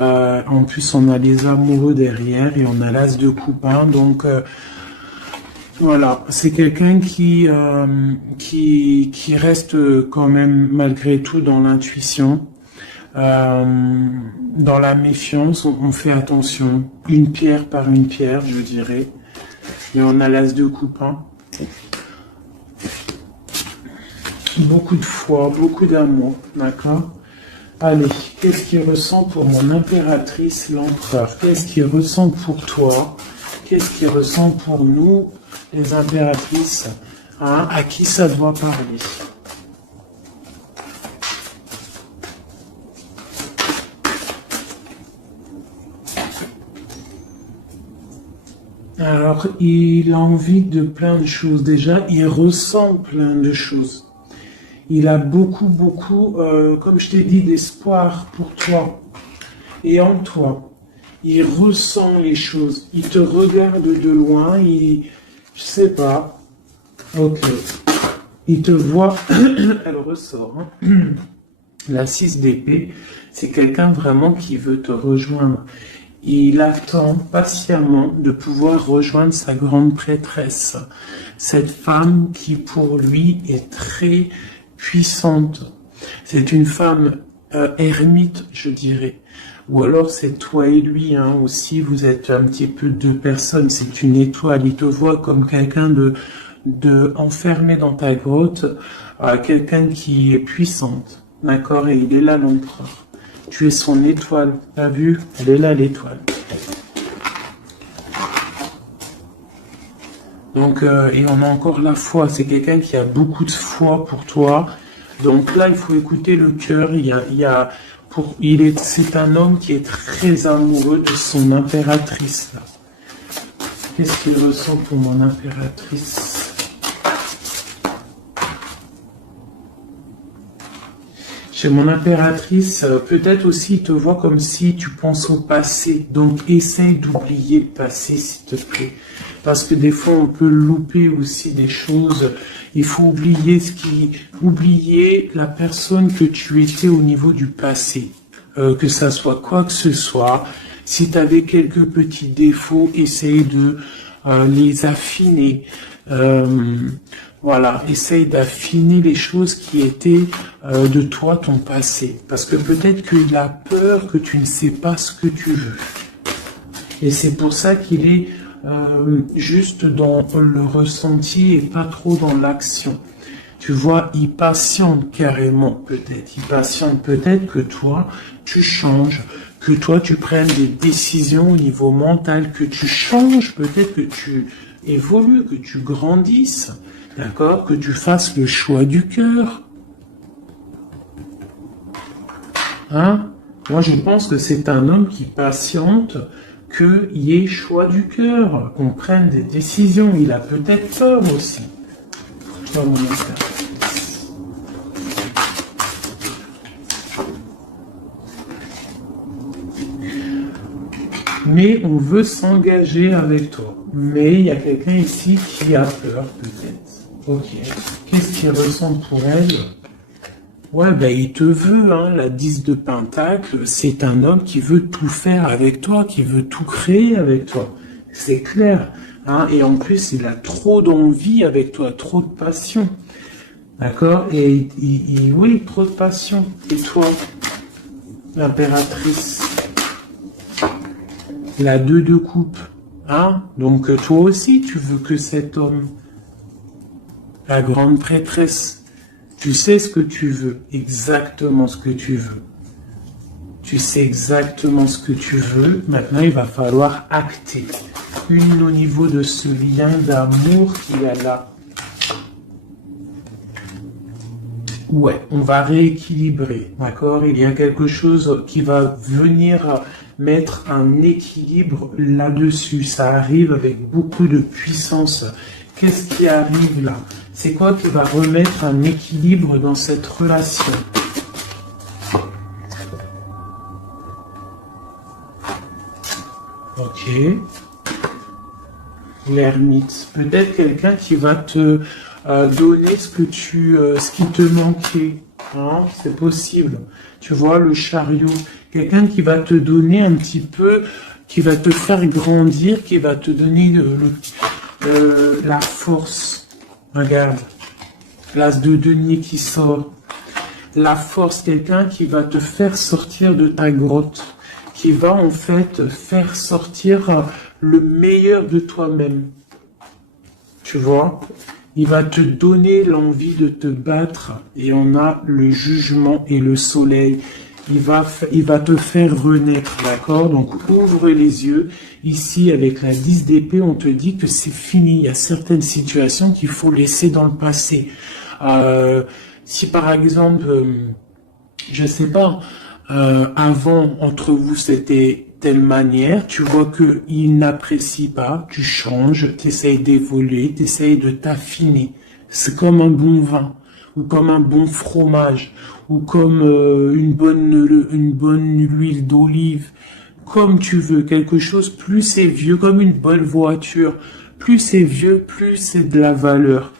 En plus, on a les amoureux derrière et on a l'as de coupin. Donc, voilà, c'est quelqu'un qui reste quand même malgré tout dans l'intuition, dans la méfiance. On fait attention, une pierre par une pierre, je dirais. Et on a l'as de coupin. Beaucoup de foi, beaucoup d'amour, d'accord? Allez, qu'est-ce qu'il ressent pour mon impératrice, l'empereur? Qu'est-ce qu'il ressent pour toi? Qu'est-ce qu'il ressent pour nous, les impératrices? Hein? À qui ça doit parler? Alors, il a envie de plein de choses. Déjà, il ressent plein de choses. Il a beaucoup, comme je t'ai dit, d'espoir pour toi et en toi. Il ressent les choses. Il te regarde de loin. Je sais pas. Ok. Il te voit. Elle ressort. Hein. La 6 d'épée, c'est quelqu'un vraiment qui veut te rejoindre. Il attend patiemment de pouvoir rejoindre sa grande prêtresse. Cette femme qui, pour lui, est très puissante. C'est une femme ermite, je dirais. Ou alors c'est toi et lui hein, aussi, vous êtes un petit peu deux personnes, c'est une étoile. Il te voit comme quelqu'un de enfermé dans ta grotte, quelqu'un qui est puissante, d'accord? Et il est là l'empereur. Tu es son étoile, t'as vu? Elle est là l'étoile. Donc, et on a encore la foi. C'est quelqu'un qui a beaucoup de foi pour toi. Donc là, il faut écouter le cœur. C'est un homme qui est très amoureux de son impératrice. Là. Qu'est-ce qu'il ressent pour mon impératrice? Chez mon impératrice, peut-être aussi il te voit comme si tu penses au passé. Donc essaye d'oublier le passé, s'il te plaît. Parce que des fois, on peut louper aussi des choses. Il faut oublier la personne que tu étais au niveau du passé. Que ça soit quoi que ce soit. Si tu avais quelques petits défauts, essaye de les affiner. Voilà, essaye d'affiner les choses qui étaient de toi, ton passé. Parce que peut-être qu'il a peur que tu ne sais pas ce que tu veux. Et c'est pour ça qu'il est juste dans le ressenti et pas trop dans l'action. Tu vois, il patiente carrément peut-être. Il patiente peut-être que toi, tu changes, que toi, tu prennes des décisions au niveau mental, que tu changes, peut-être que tu évolues, que tu grandisses, d'accord, que tu fasses le choix du cœur. Hein? Moi, je pense que c'est un homme qui patiente, qu'il y ait choix du cœur, qu'on prenne des décisions. Il a peut-être peur aussi. Dans mon impératrice. Mais on veut s'engager avec toi. Mais il y a quelqu'un ici qui a peur, peut-être. Ok. Qu'est-ce qu'il ressent pour elle? Ouais, ben il te veut, hein. La 10 de Pentacle, c'est un homme qui veut tout faire avec toi, qui veut tout créer avec toi. C'est clair. Hein. Et en plus, il a trop d'envie avec toi, trop de passion. D'accord? Et oui, trop de passion. Et toi, l'impératrice? La 2 de coupe, hein? Donc toi aussi, tu veux que cet homme, la grande prêtresse, tu sais ce que tu veux, exactement ce que tu veux. Tu sais exactement ce que tu veux. Maintenant, il va falloir acter. Une au niveau de ce lien d'amour qu'il y a là. Ouais, on va rééquilibrer, d'accord? Il y a quelque chose qui va venir mettre un équilibre là-dessus. Ça arrive avec beaucoup de puissance. Qu'est-ce qui arrive là? C'est quoi qui va remettre un équilibre dans cette relation? Ok. L'ermite. Peut-être quelqu'un qui va te donner ce qui te manquait. Hein, c'est possible. Tu vois, le chariot. Quelqu'un qui va te donner un petit peu, qui va te faire grandir, qui va te donner la force. Regarde. L'as de denier qui sort. La force, quelqu'un qui va te faire sortir de ta grotte. Qui va en fait faire sortir le meilleur de toi-même. Tu vois? Il va te donner l'envie de te battre et on a le jugement et le soleil. Il va te faire renaître, d'accord? Donc ouvre les yeux. Ici, avec la 10 d'épée, on te dit que c'est fini. Il y a certaines situations qu'il faut laisser dans le passé. Si par exemple, je sais pas, avant, entre vous, c'était telle manière, tu vois que il n'apprécie pas, tu changes, tu essayes d'évoluer, tu essayes de t'affiner. C'est comme un bon vin, ou comme un bon fromage, ou comme une bonne huile d'olive, comme tu veux, quelque chose, plus c'est vieux, comme une bonne voiture, plus c'est vieux, plus c'est de la valeur.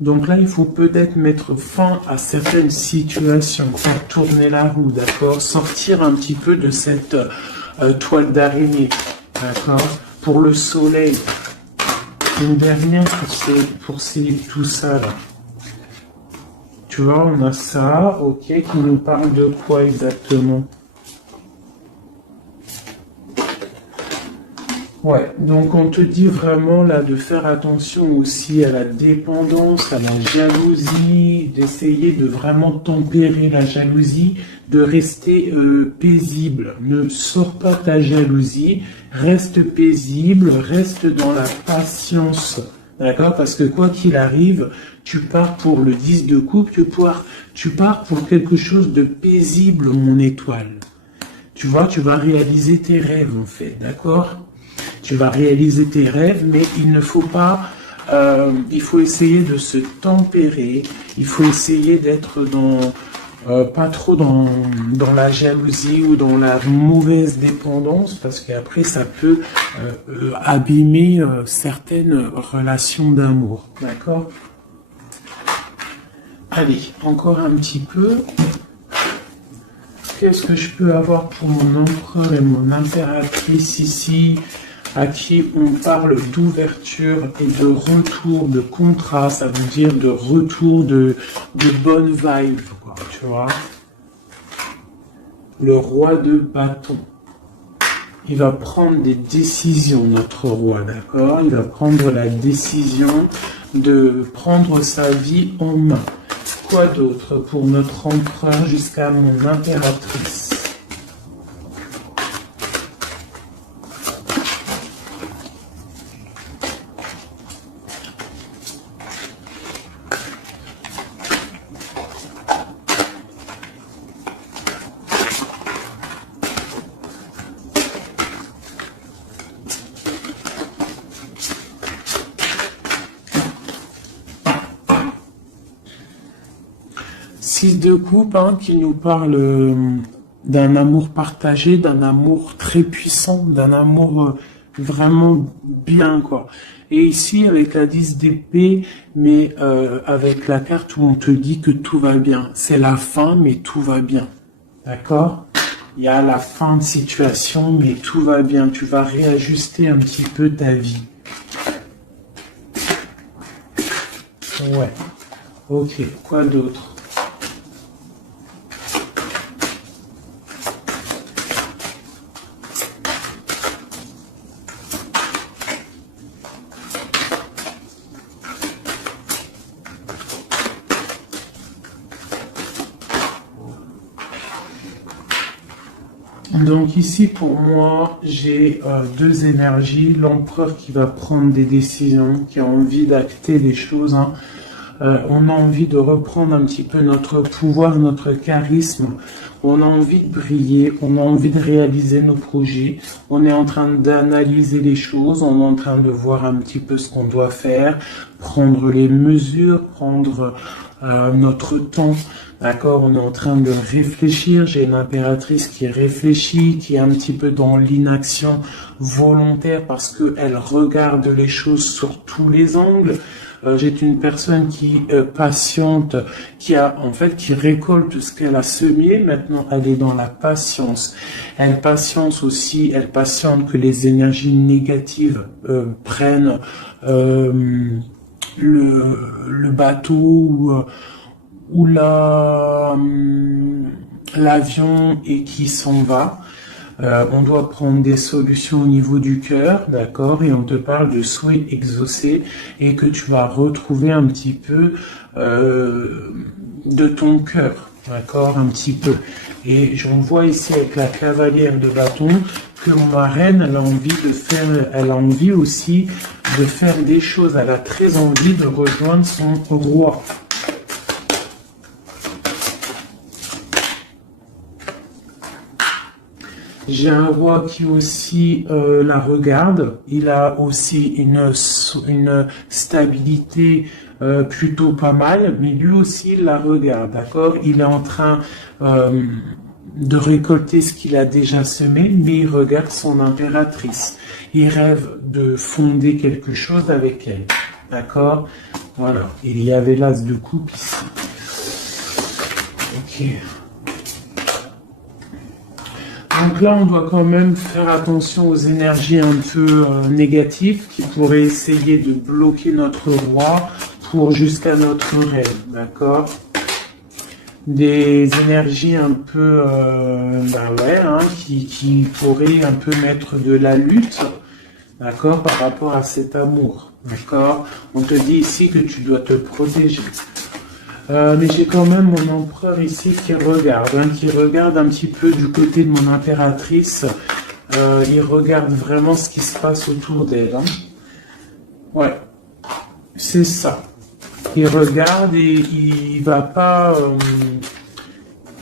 Donc là, il faut peut-être mettre fin à certaines situations, faire tourner la roue, d'accord? Sortir un petit peu de cette toile d'araignée, d'accord? Pour le soleil. Une dernière pour tout ça, là. Tu vois, on a ça, ok, qui nous parle de quoi exactement? Ouais, donc on te dit vraiment là de faire attention aussi à la dépendance, à la jalousie, d'essayer de vraiment tempérer la jalousie, de rester paisible. Ne sors pas ta jalousie, reste paisible, reste dans la patience. D'accord? Parce que quoi qu'il arrive, tu pars pour le 10 de coupe, tu pars pour quelque chose de paisible, mon étoile. Tu vois, tu vas réaliser tes rêves en fait, d'accord? Tu vas réaliser tes rêves, mais il ne faut pas, il faut essayer de se tempérer, il faut essayer d'être pas trop dans la jalousie ou dans la mauvaise dépendance, parce qu'après ça peut abîmer certaines relations d'amour, d'accord? Allez, encore un petit peu. Qu'est-ce que je peux avoir pour mon empereur et mon impératrice ici, à qui on parle d'ouverture et de retour, de contrat, ça veut dire de retour de bonne vibe, quoi, tu vois. Le roi de bâton. Il va prendre des décisions, notre roi, d'accord? Il va prendre la décision de prendre sa vie en main. Quoi d'autre pour notre empereur jusqu'à mon impératrice? 6 de coupe, hein, qui nous parle d'un amour partagé, d'un amour très puissant, d'un amour vraiment bien, quoi. Et ici, avec la 10 d'épée, mais avec la carte où on te dit que tout va bien. C'est la fin, mais tout va bien. D'accord? Il y a la fin de situation, mais tout va bien. Tu vas réajuster un petit peu ta vie. Ouais. Ok. Quoi d'autre? Donc ici, pour moi, j'ai deux énergies. L'empereur qui va prendre des décisions, qui a envie d'acter les choses, hein. On a envie de reprendre un petit peu notre pouvoir, notre charisme. On a envie de briller, on a envie de réaliser nos projets. On est en train d'analyser les choses, on est en train de voir un petit peu ce qu'on doit faire, prendre les mesures, prendre notre temps. D'accord, on est en train de réfléchir. J'ai une impératrice qui réfléchit, qui est un petit peu dans l'inaction volontaire parce qu'elle regarde les choses sur tous les angles. J'ai une personne qui patiente, qui récolte ce qu'elle a semé. Maintenant, elle est dans la patience. Elle patiente aussi, elle patiente que les énergies négatives prennent le bateau ou l'avion et qui s'en va. On doit prendre des solutions au niveau du cœur, d'accord, et on te parle de souhaits exaucés et que tu vas retrouver un petit peu de ton cœur, d'accord, un petit peu. Et j'en vois ici avec la cavalière de bâton que ma reine, elle a envie aussi de faire des choses. Elle a très envie de rejoindre son roi. J'ai un roi qui aussi la regarde. Il a aussi une stabilité plutôt pas mal, mais lui aussi il la regarde, d'accord? Il est en train de récolter ce qu'il a déjà semé, mais il regarde son impératrice. Il rêve de fonder quelque chose avec elle, d'accord? Voilà. Il y avait l'as de coupe ici. Ok. Donc là, on doit quand même faire attention aux énergies un peu négatives qui pourraient essayer de bloquer notre roi pour jusqu'à notre reine, d'accord? Des énergies un peu, qui pourraient un peu mettre de la lutte, d'accord, par rapport à cet amour, d'accord? On te dit ici que tu dois te protéger. Mais j'ai quand même mon empereur ici qui regarde un petit peu du côté de mon impératrice. Il regarde vraiment ce qui se passe autour d'elle. Hein. Ouais, c'est ça. Il regarde et il va pas...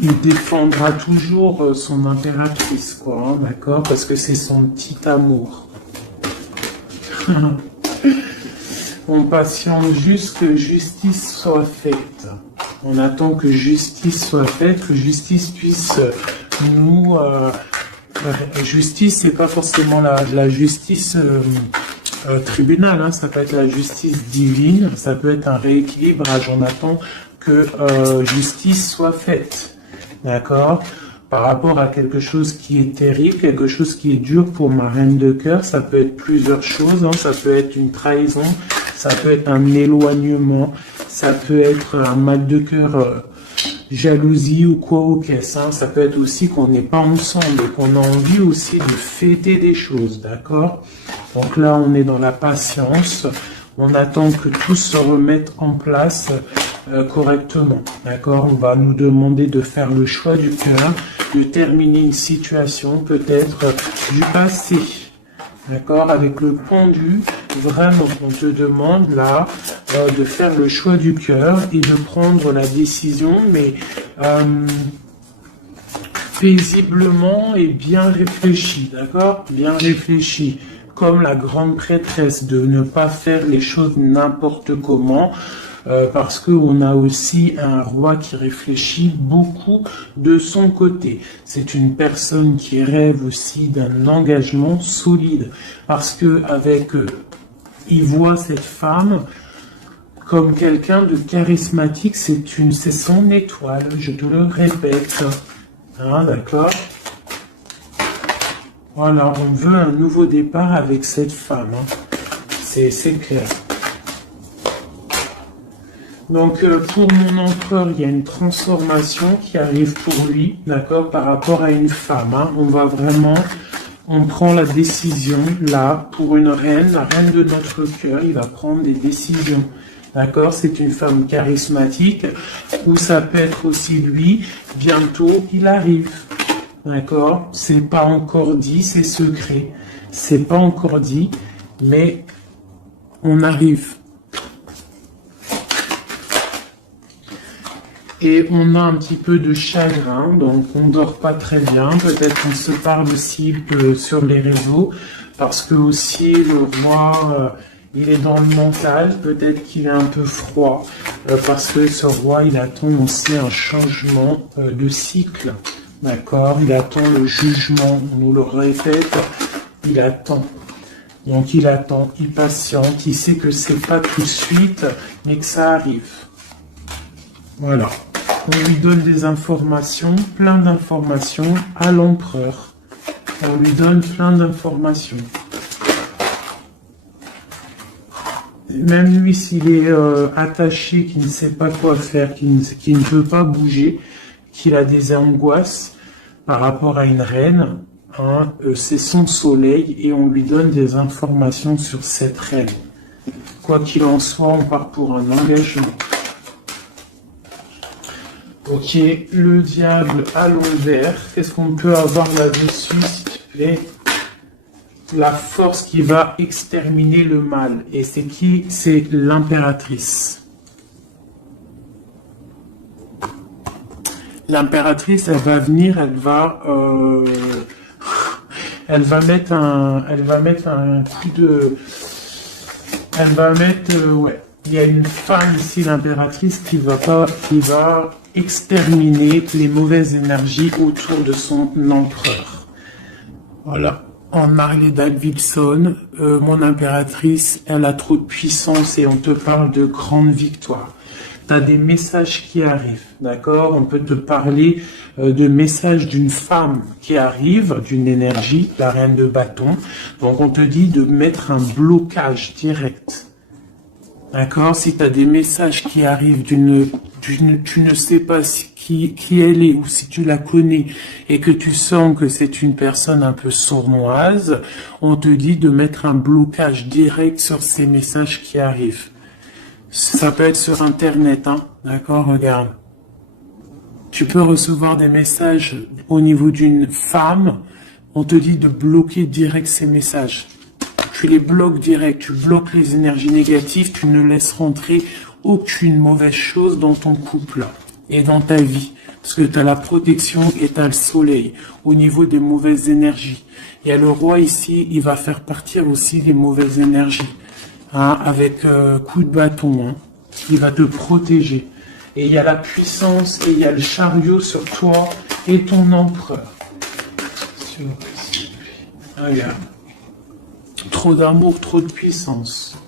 il défendra toujours son impératrice, quoi, hein, d'accord? Parce que c'est son petit amour. On patiente juste que justice soit faite. On attend que justice soit faite, que justice puisse nous... justice, c'est pas forcément la justice tribunal, hein, ça peut être la justice divine, ça peut être un rééquilibrage. On attend que justice soit faite. D'accord? Par rapport à quelque chose qui est terrible, quelque chose qui est dur pour ma reine de cœur, ça peut être plusieurs choses, hein, ça peut être une trahison, ça peut être un éloignement, ça peut être un mal de cœur, jalousie ou quoi au caisse, hein, ça peut être aussi qu'on n'est pas ensemble et qu'on a envie aussi de fêter des choses, d'accord? Donc là, on est dans la patience, on attend que tout se remette en place correctement, d'accord? On va nous demander de faire le choix du cœur, de terminer une situation peut-être du passé, d'accord? Avec le pendu, vraiment, on te demande là de faire le choix du cœur et de prendre la décision, mais paisiblement et bien réfléchi, d'accord? Bien réfléchi, comme la grande prêtresse, de ne pas faire les choses n'importe comment, parce qu'on a aussi un roi qui réfléchit beaucoup de son côté. C'est une personne qui rêve aussi d'un engagement solide, parce que avec il voit cette femme comme quelqu'un de charismatique, c'est son étoile, je te le répète. Hein, d'accord? Voilà, on veut un nouveau départ avec cette femme. Hein. C'est clair. Donc, pour mon empereur, il y a une transformation qui arrive pour lui, d'accord, par rapport à une femme. Hein. On prend la décision, là, pour une reine, la reine de notre cœur, il va prendre des décisions. D'accord, c'est une femme charismatique, ou ça peut être aussi lui, bientôt il arrive. D'accord, c'est pas encore dit, c'est secret. C'est pas encore dit, mais on arrive. Et on a un petit peu de chagrin, donc on dort pas très bien. Peut-être qu'on se parle aussi sur les réseaux, parce que aussi le roi, il est dans le mental. Peut-être qu'il est un peu froid, parce que ce roi, il attend aussi un changement de cycle. D'accord, il attend le jugement. On nous le répète, il attend. Donc il attend, il patiente, il sait que c'est pas tout de suite, mais que ça arrive. Voilà. On lui donne des informations, plein d'informations à l'empereur. On lui donne plein d'informations. Même lui, s'il est attaché, qu'il ne sait pas quoi faire, qu'il ne peut pas bouger, qu'il a des angoisses par rapport à une reine, hein, c'est son soleil et on lui donne des informations sur cette reine. Quoi qu'il en soit, on part pour un engagement. Ok, le diable à l'envers. Qu'est-ce qu'on peut avoir là-dessus, s'il te plaît? La force qui va exterminer le mal. Et c'est qui? C'est l'impératrice. L'impératrice, elle va venir, elle va mettre un coup de... Elle va mettre... ouais. Il y a une femme ici, l'impératrice, qui va exterminer les mauvaises énergies autour de son empereur. Voilà. En Harley Davidson, mon impératrice, elle a trop de puissance et on te parle de grande victoire. Tu as des messages qui arrivent, d'accord? On peut te parler de messages d'une femme qui arrive, d'une énergie, la reine de bâton. Donc on te dit de mettre un blocage direct. D'accord, si tu as des messages qui arrivent tu ne sais pas qui elle est ou si tu la connais et que tu sens que c'est une personne un peu sournoise, on te dit de mettre un blocage direct sur ces messages qui arrivent. Ça peut être sur Internet, hein, d'accord, regarde. Tu peux recevoir des messages au niveau d'une femme, on te dit de bloquer direct ces messages. Tu les bloques direct, tu bloques les énergies négatives, tu ne laisses rentrer aucune mauvaise chose dans ton couple et dans ta vie. Parce que tu as la protection et tu as le soleil au niveau des mauvaises énergies. Il y a le roi ici, il va faire partir aussi les mauvaises énergies. Hein, avec coup de bâton. Hein, il va te protéger. Et il y a la puissance et il y a le chariot sur toi et ton empereur. Regarde. Trop d'amour, trop de puissance.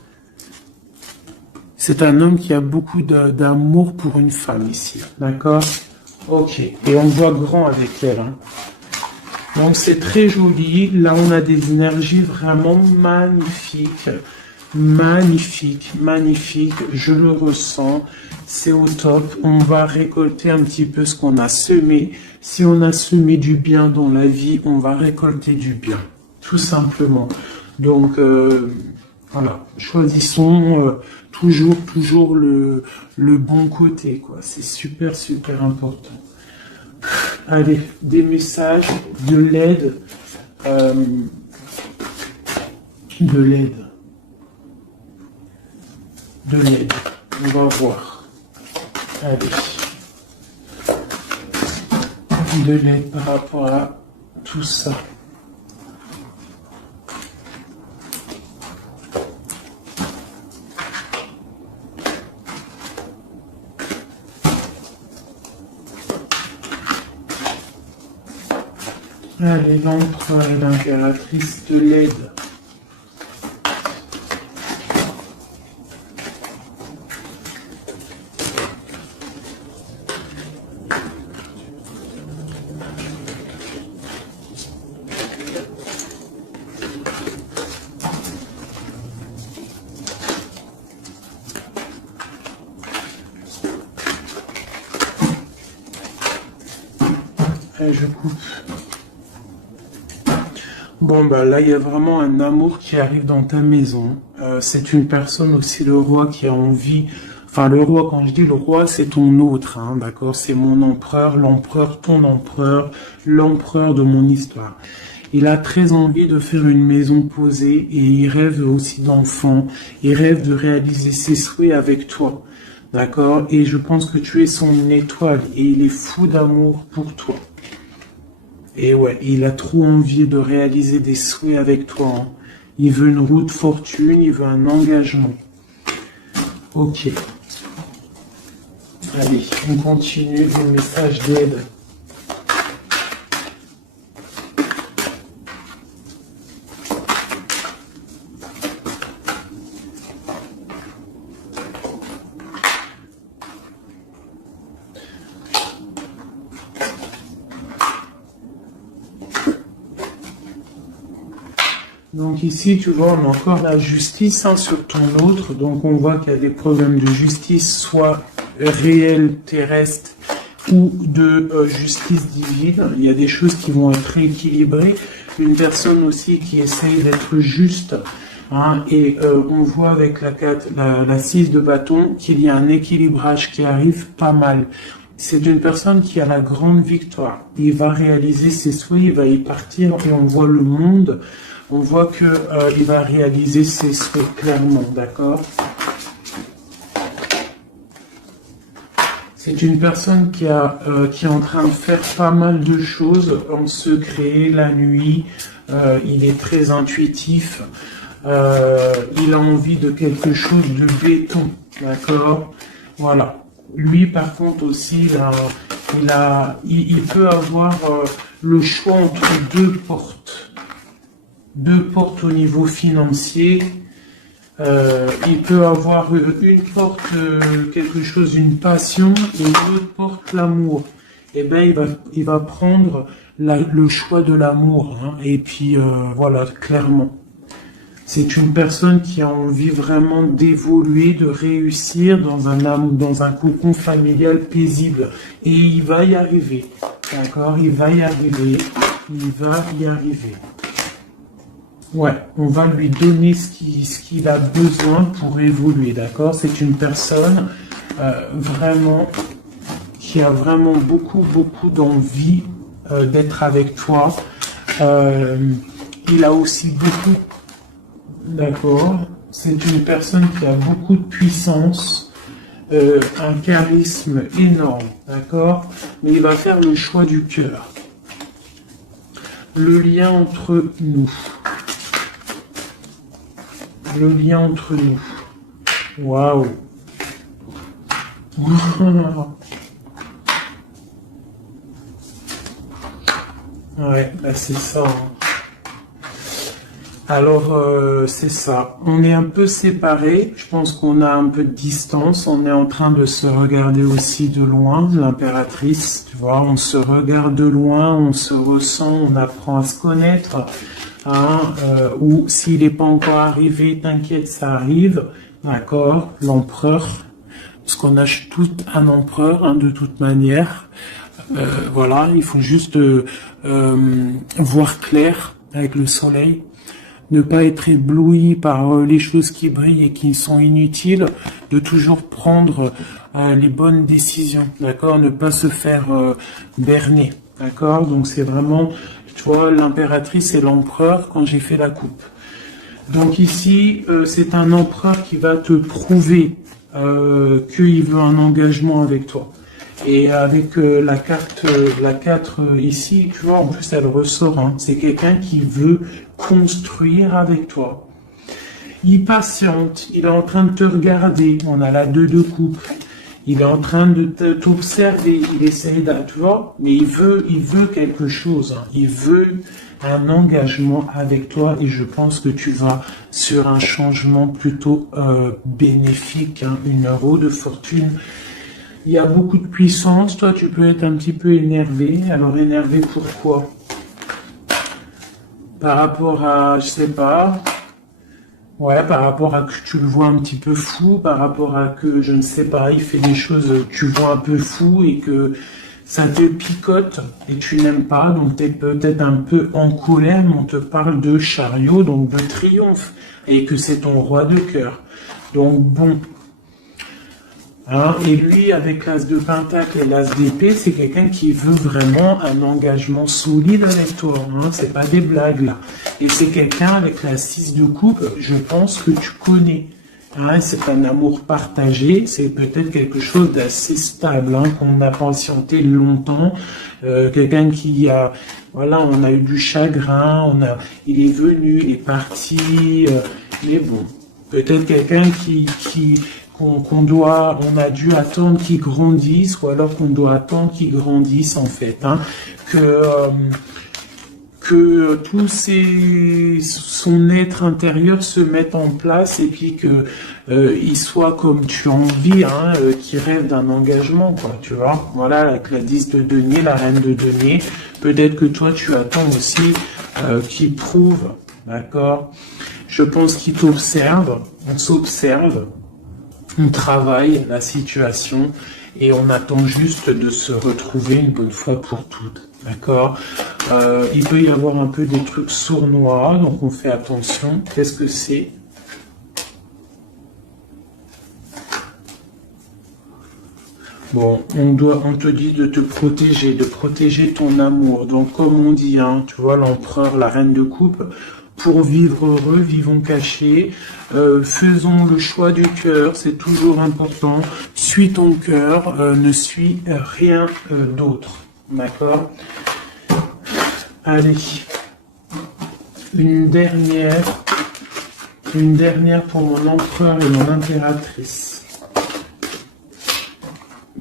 C'est un homme qui a beaucoup d'amour pour une femme ici. D'accord? Ok. Et on voit grand avec elle. Hein. Donc c'est très joli. Là, on a des énergies vraiment magnifiques. Magnifique, magnifique. Je le ressens. C'est au top. On va récolter un petit peu ce qu'on a semé. Si on a semé du bien dans la vie, on va récolter du bien. Tout simplement. Donc, voilà, choisissons toujours le bon côté, quoi. C'est super, super important. Allez, des messages, de l'aide, on va voir. Allez. De l'aide par rapport à tout ça. Allez, l'empereur et l'impératrice de l'aide. Allez, je coupe. Bon, bah là, il y a vraiment un amour qui arrive dans ta maison. C'est une personne aussi, le roi, qui a envie... Enfin, le roi, quand je dis le roi, c'est ton autre, hein, d'accord? C'est mon empereur, l'empereur, ton empereur, l'empereur de mon histoire. Il a très envie de faire une maison posée et il rêve aussi d'enfants. Il rêve de réaliser ses souhaits avec toi, d'accord? Et je pense que tu es son étoile et il est fou d'amour pour toi. Et ouais, il a trop envie de réaliser des souhaits avec toi, hein. Il veut une route fortune, il veut un engagement. Ok. Allez, on continue le message d'aide. Donc ici, tu vois, on a encore la justice, hein, sur ton autre. Donc on voit qu'il y a des problèmes de justice, soit réels, terrestres, ou de justice divine. Il y a des choses qui vont être rééquilibrées. Une personne aussi qui essaye d'être juste. Hein, et on voit avec la 6 de bâton qu'il y a un équilibrage qui arrive pas mal. C'est une personne qui a la grande victoire. Il va réaliser ses souhaits, il va y partir et on voit le monde. On voit que il va réaliser ses souhaits clairement, d'accord? C'est une personne qui est en train de faire pas mal de choses en secret, la nuit. Il est très intuitif. Il a envie de quelque chose de béton, d'accord? Voilà. Lui, par contre, aussi, il peut avoir le choix entre deux portes. Deux portes au niveau financier. Il peut avoir une porte, quelque chose, une passion, et une autre porte, l'amour. Eh ben, il va prendre le choix de l'amour, hein. Et puis, voilà, clairement. C'est une personne qui a envie vraiment d'évoluer, de réussir dans un cocon familial paisible. Et il va y arriver. D'accord? Il va y arriver. Il va y arriver. Ouais, on va lui donner ce qu'il a besoin pour évoluer. D'accord? C'est une personne vraiment qui a vraiment beaucoup d'envie d'être avec toi. Il a aussi beaucoup... D'accord. C'est une personne qui a beaucoup de puissance, un charisme énorme, d'accord? Mais il va faire le choix du cœur. Le lien entre nous. Le lien entre nous. Waouh. Ouais, bah c'est ça, hein. Alors, c'est ça. On est un peu séparés. Je pense qu'on a un peu de distance. On est en train de se regarder aussi de loin, l'impératrice. Tu vois, on se regarde de loin, on se ressent, on apprend à se connaître. Hein, ou s'il n'est pas encore arrivé, t'inquiète, ça arrive. D'accord, l'empereur. Parce qu'on a tout un empereur, hein, de toute manière. Voilà, il faut juste voir clair avec le soleil. Ne pas être ébloui par les choses qui brillent et qui sont inutiles, de toujours prendre les bonnes décisions, d'accord? Ne pas se faire berner, d'accord? Donc c'est vraiment, tu vois, l'impératrice et l'empereur quand j'ai fait la coupe. Donc ici, c'est un empereur qui va te prouver qu'il veut un engagement avec toi. Et avec la carte, la 4 ici, tu vois, en plus elle ressort, hein, c'est quelqu'un qui veut construire avec toi. Il patiente, il est en train de te regarder, on a la 2 de coupe. il est en train de t'observer, il essaie de, tu vois, mais il veut quelque chose, hein. Il veut un engagement avec toi et je pense que tu vas sur un changement plutôt bénéfique, hein, une roue de fortune. Il y a beaucoup de puissance, toi tu peux être un petit peu énervé. Alors énervé pourquoi? Par rapport à, je sais pas, ouais, par rapport à que tu le vois un petit peu fou, par rapport à que, je ne sais pas, il fait des choses, tu vois un peu fou et que ça te picote et tu n'aimes pas, donc tu es peut-être un peu en colère, mais on te parle de chariot, donc de triomphe, et que c'est ton roi de cœur. Donc bon. Hein, et lui, avec l'as de pentacle et l'as d'épée, c'est quelqu'un qui veut vraiment un engagement solide avec toi. Hein, c'est pas des blagues là. Et c'est quelqu'un avec la 6 de coupe, je pense que tu connais. Hein, c'est un amour partagé, c'est peut-être quelque chose d'assez stable, hein, qu'on a patienté longtemps. Quelqu'un qui a, voilà, on a eu du chagrin, il est venu, est parti, mais bon, peut-être quelqu'un on a dû attendre qu'il grandisse, ou alors qu'on doit attendre qu'il grandisse en fait, hein, que tout son être intérieur se mette en place et puis que il soit comme tu as envie, hein, qui rêve d'un engagement, quoi, tu vois. Voilà, avec la 10 de denier, la reine de denier, peut-être que toi tu attends aussi qu'il prouve, d'accord. Je pense qu'il t'observe, on s'observe. On travaille la situation et on attend juste de se retrouver une bonne fois pour toutes. D'accord. Il peut y avoir un peu des trucs sournois, donc on fait attention. Qu'est-ce que c'est? Bon, on te dit de te protéger, de protéger ton amour. Donc comme on dit, hein, tu vois, l'empereur, la reine de coupe, pour vivre heureux, vivons cachés, faisons le choix du cœur, c'est toujours important. Suis ton cœur, ne suis rien d'autre. D'accord? Allez, une dernière pour mon empereur et mon impératrice.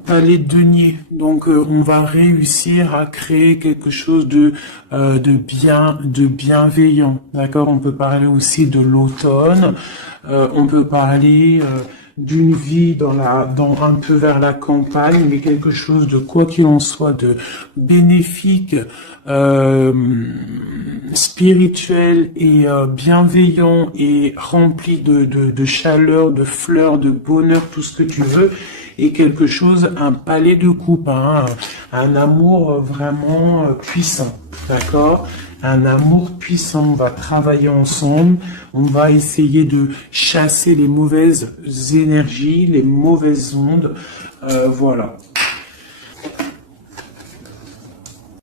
Palais de denier. Donc on va réussir à créer quelque chose de bienveillant. D'accord? On peut parler aussi de l'automne. On peut parler d'une vie dans un peu vers la campagne, mais quelque chose de quoi qu'il en soit de bénéfique, spirituel et bienveillant et rempli de chaleur, de fleurs, de bonheur, tout ce que tu veux. Et quelque chose, un palais de coupe, hein, un amour vraiment puissant, d'accord? Un amour puissant, on va travailler ensemble, on va essayer de chasser les mauvaises énergies, les mauvaises ondes, voilà.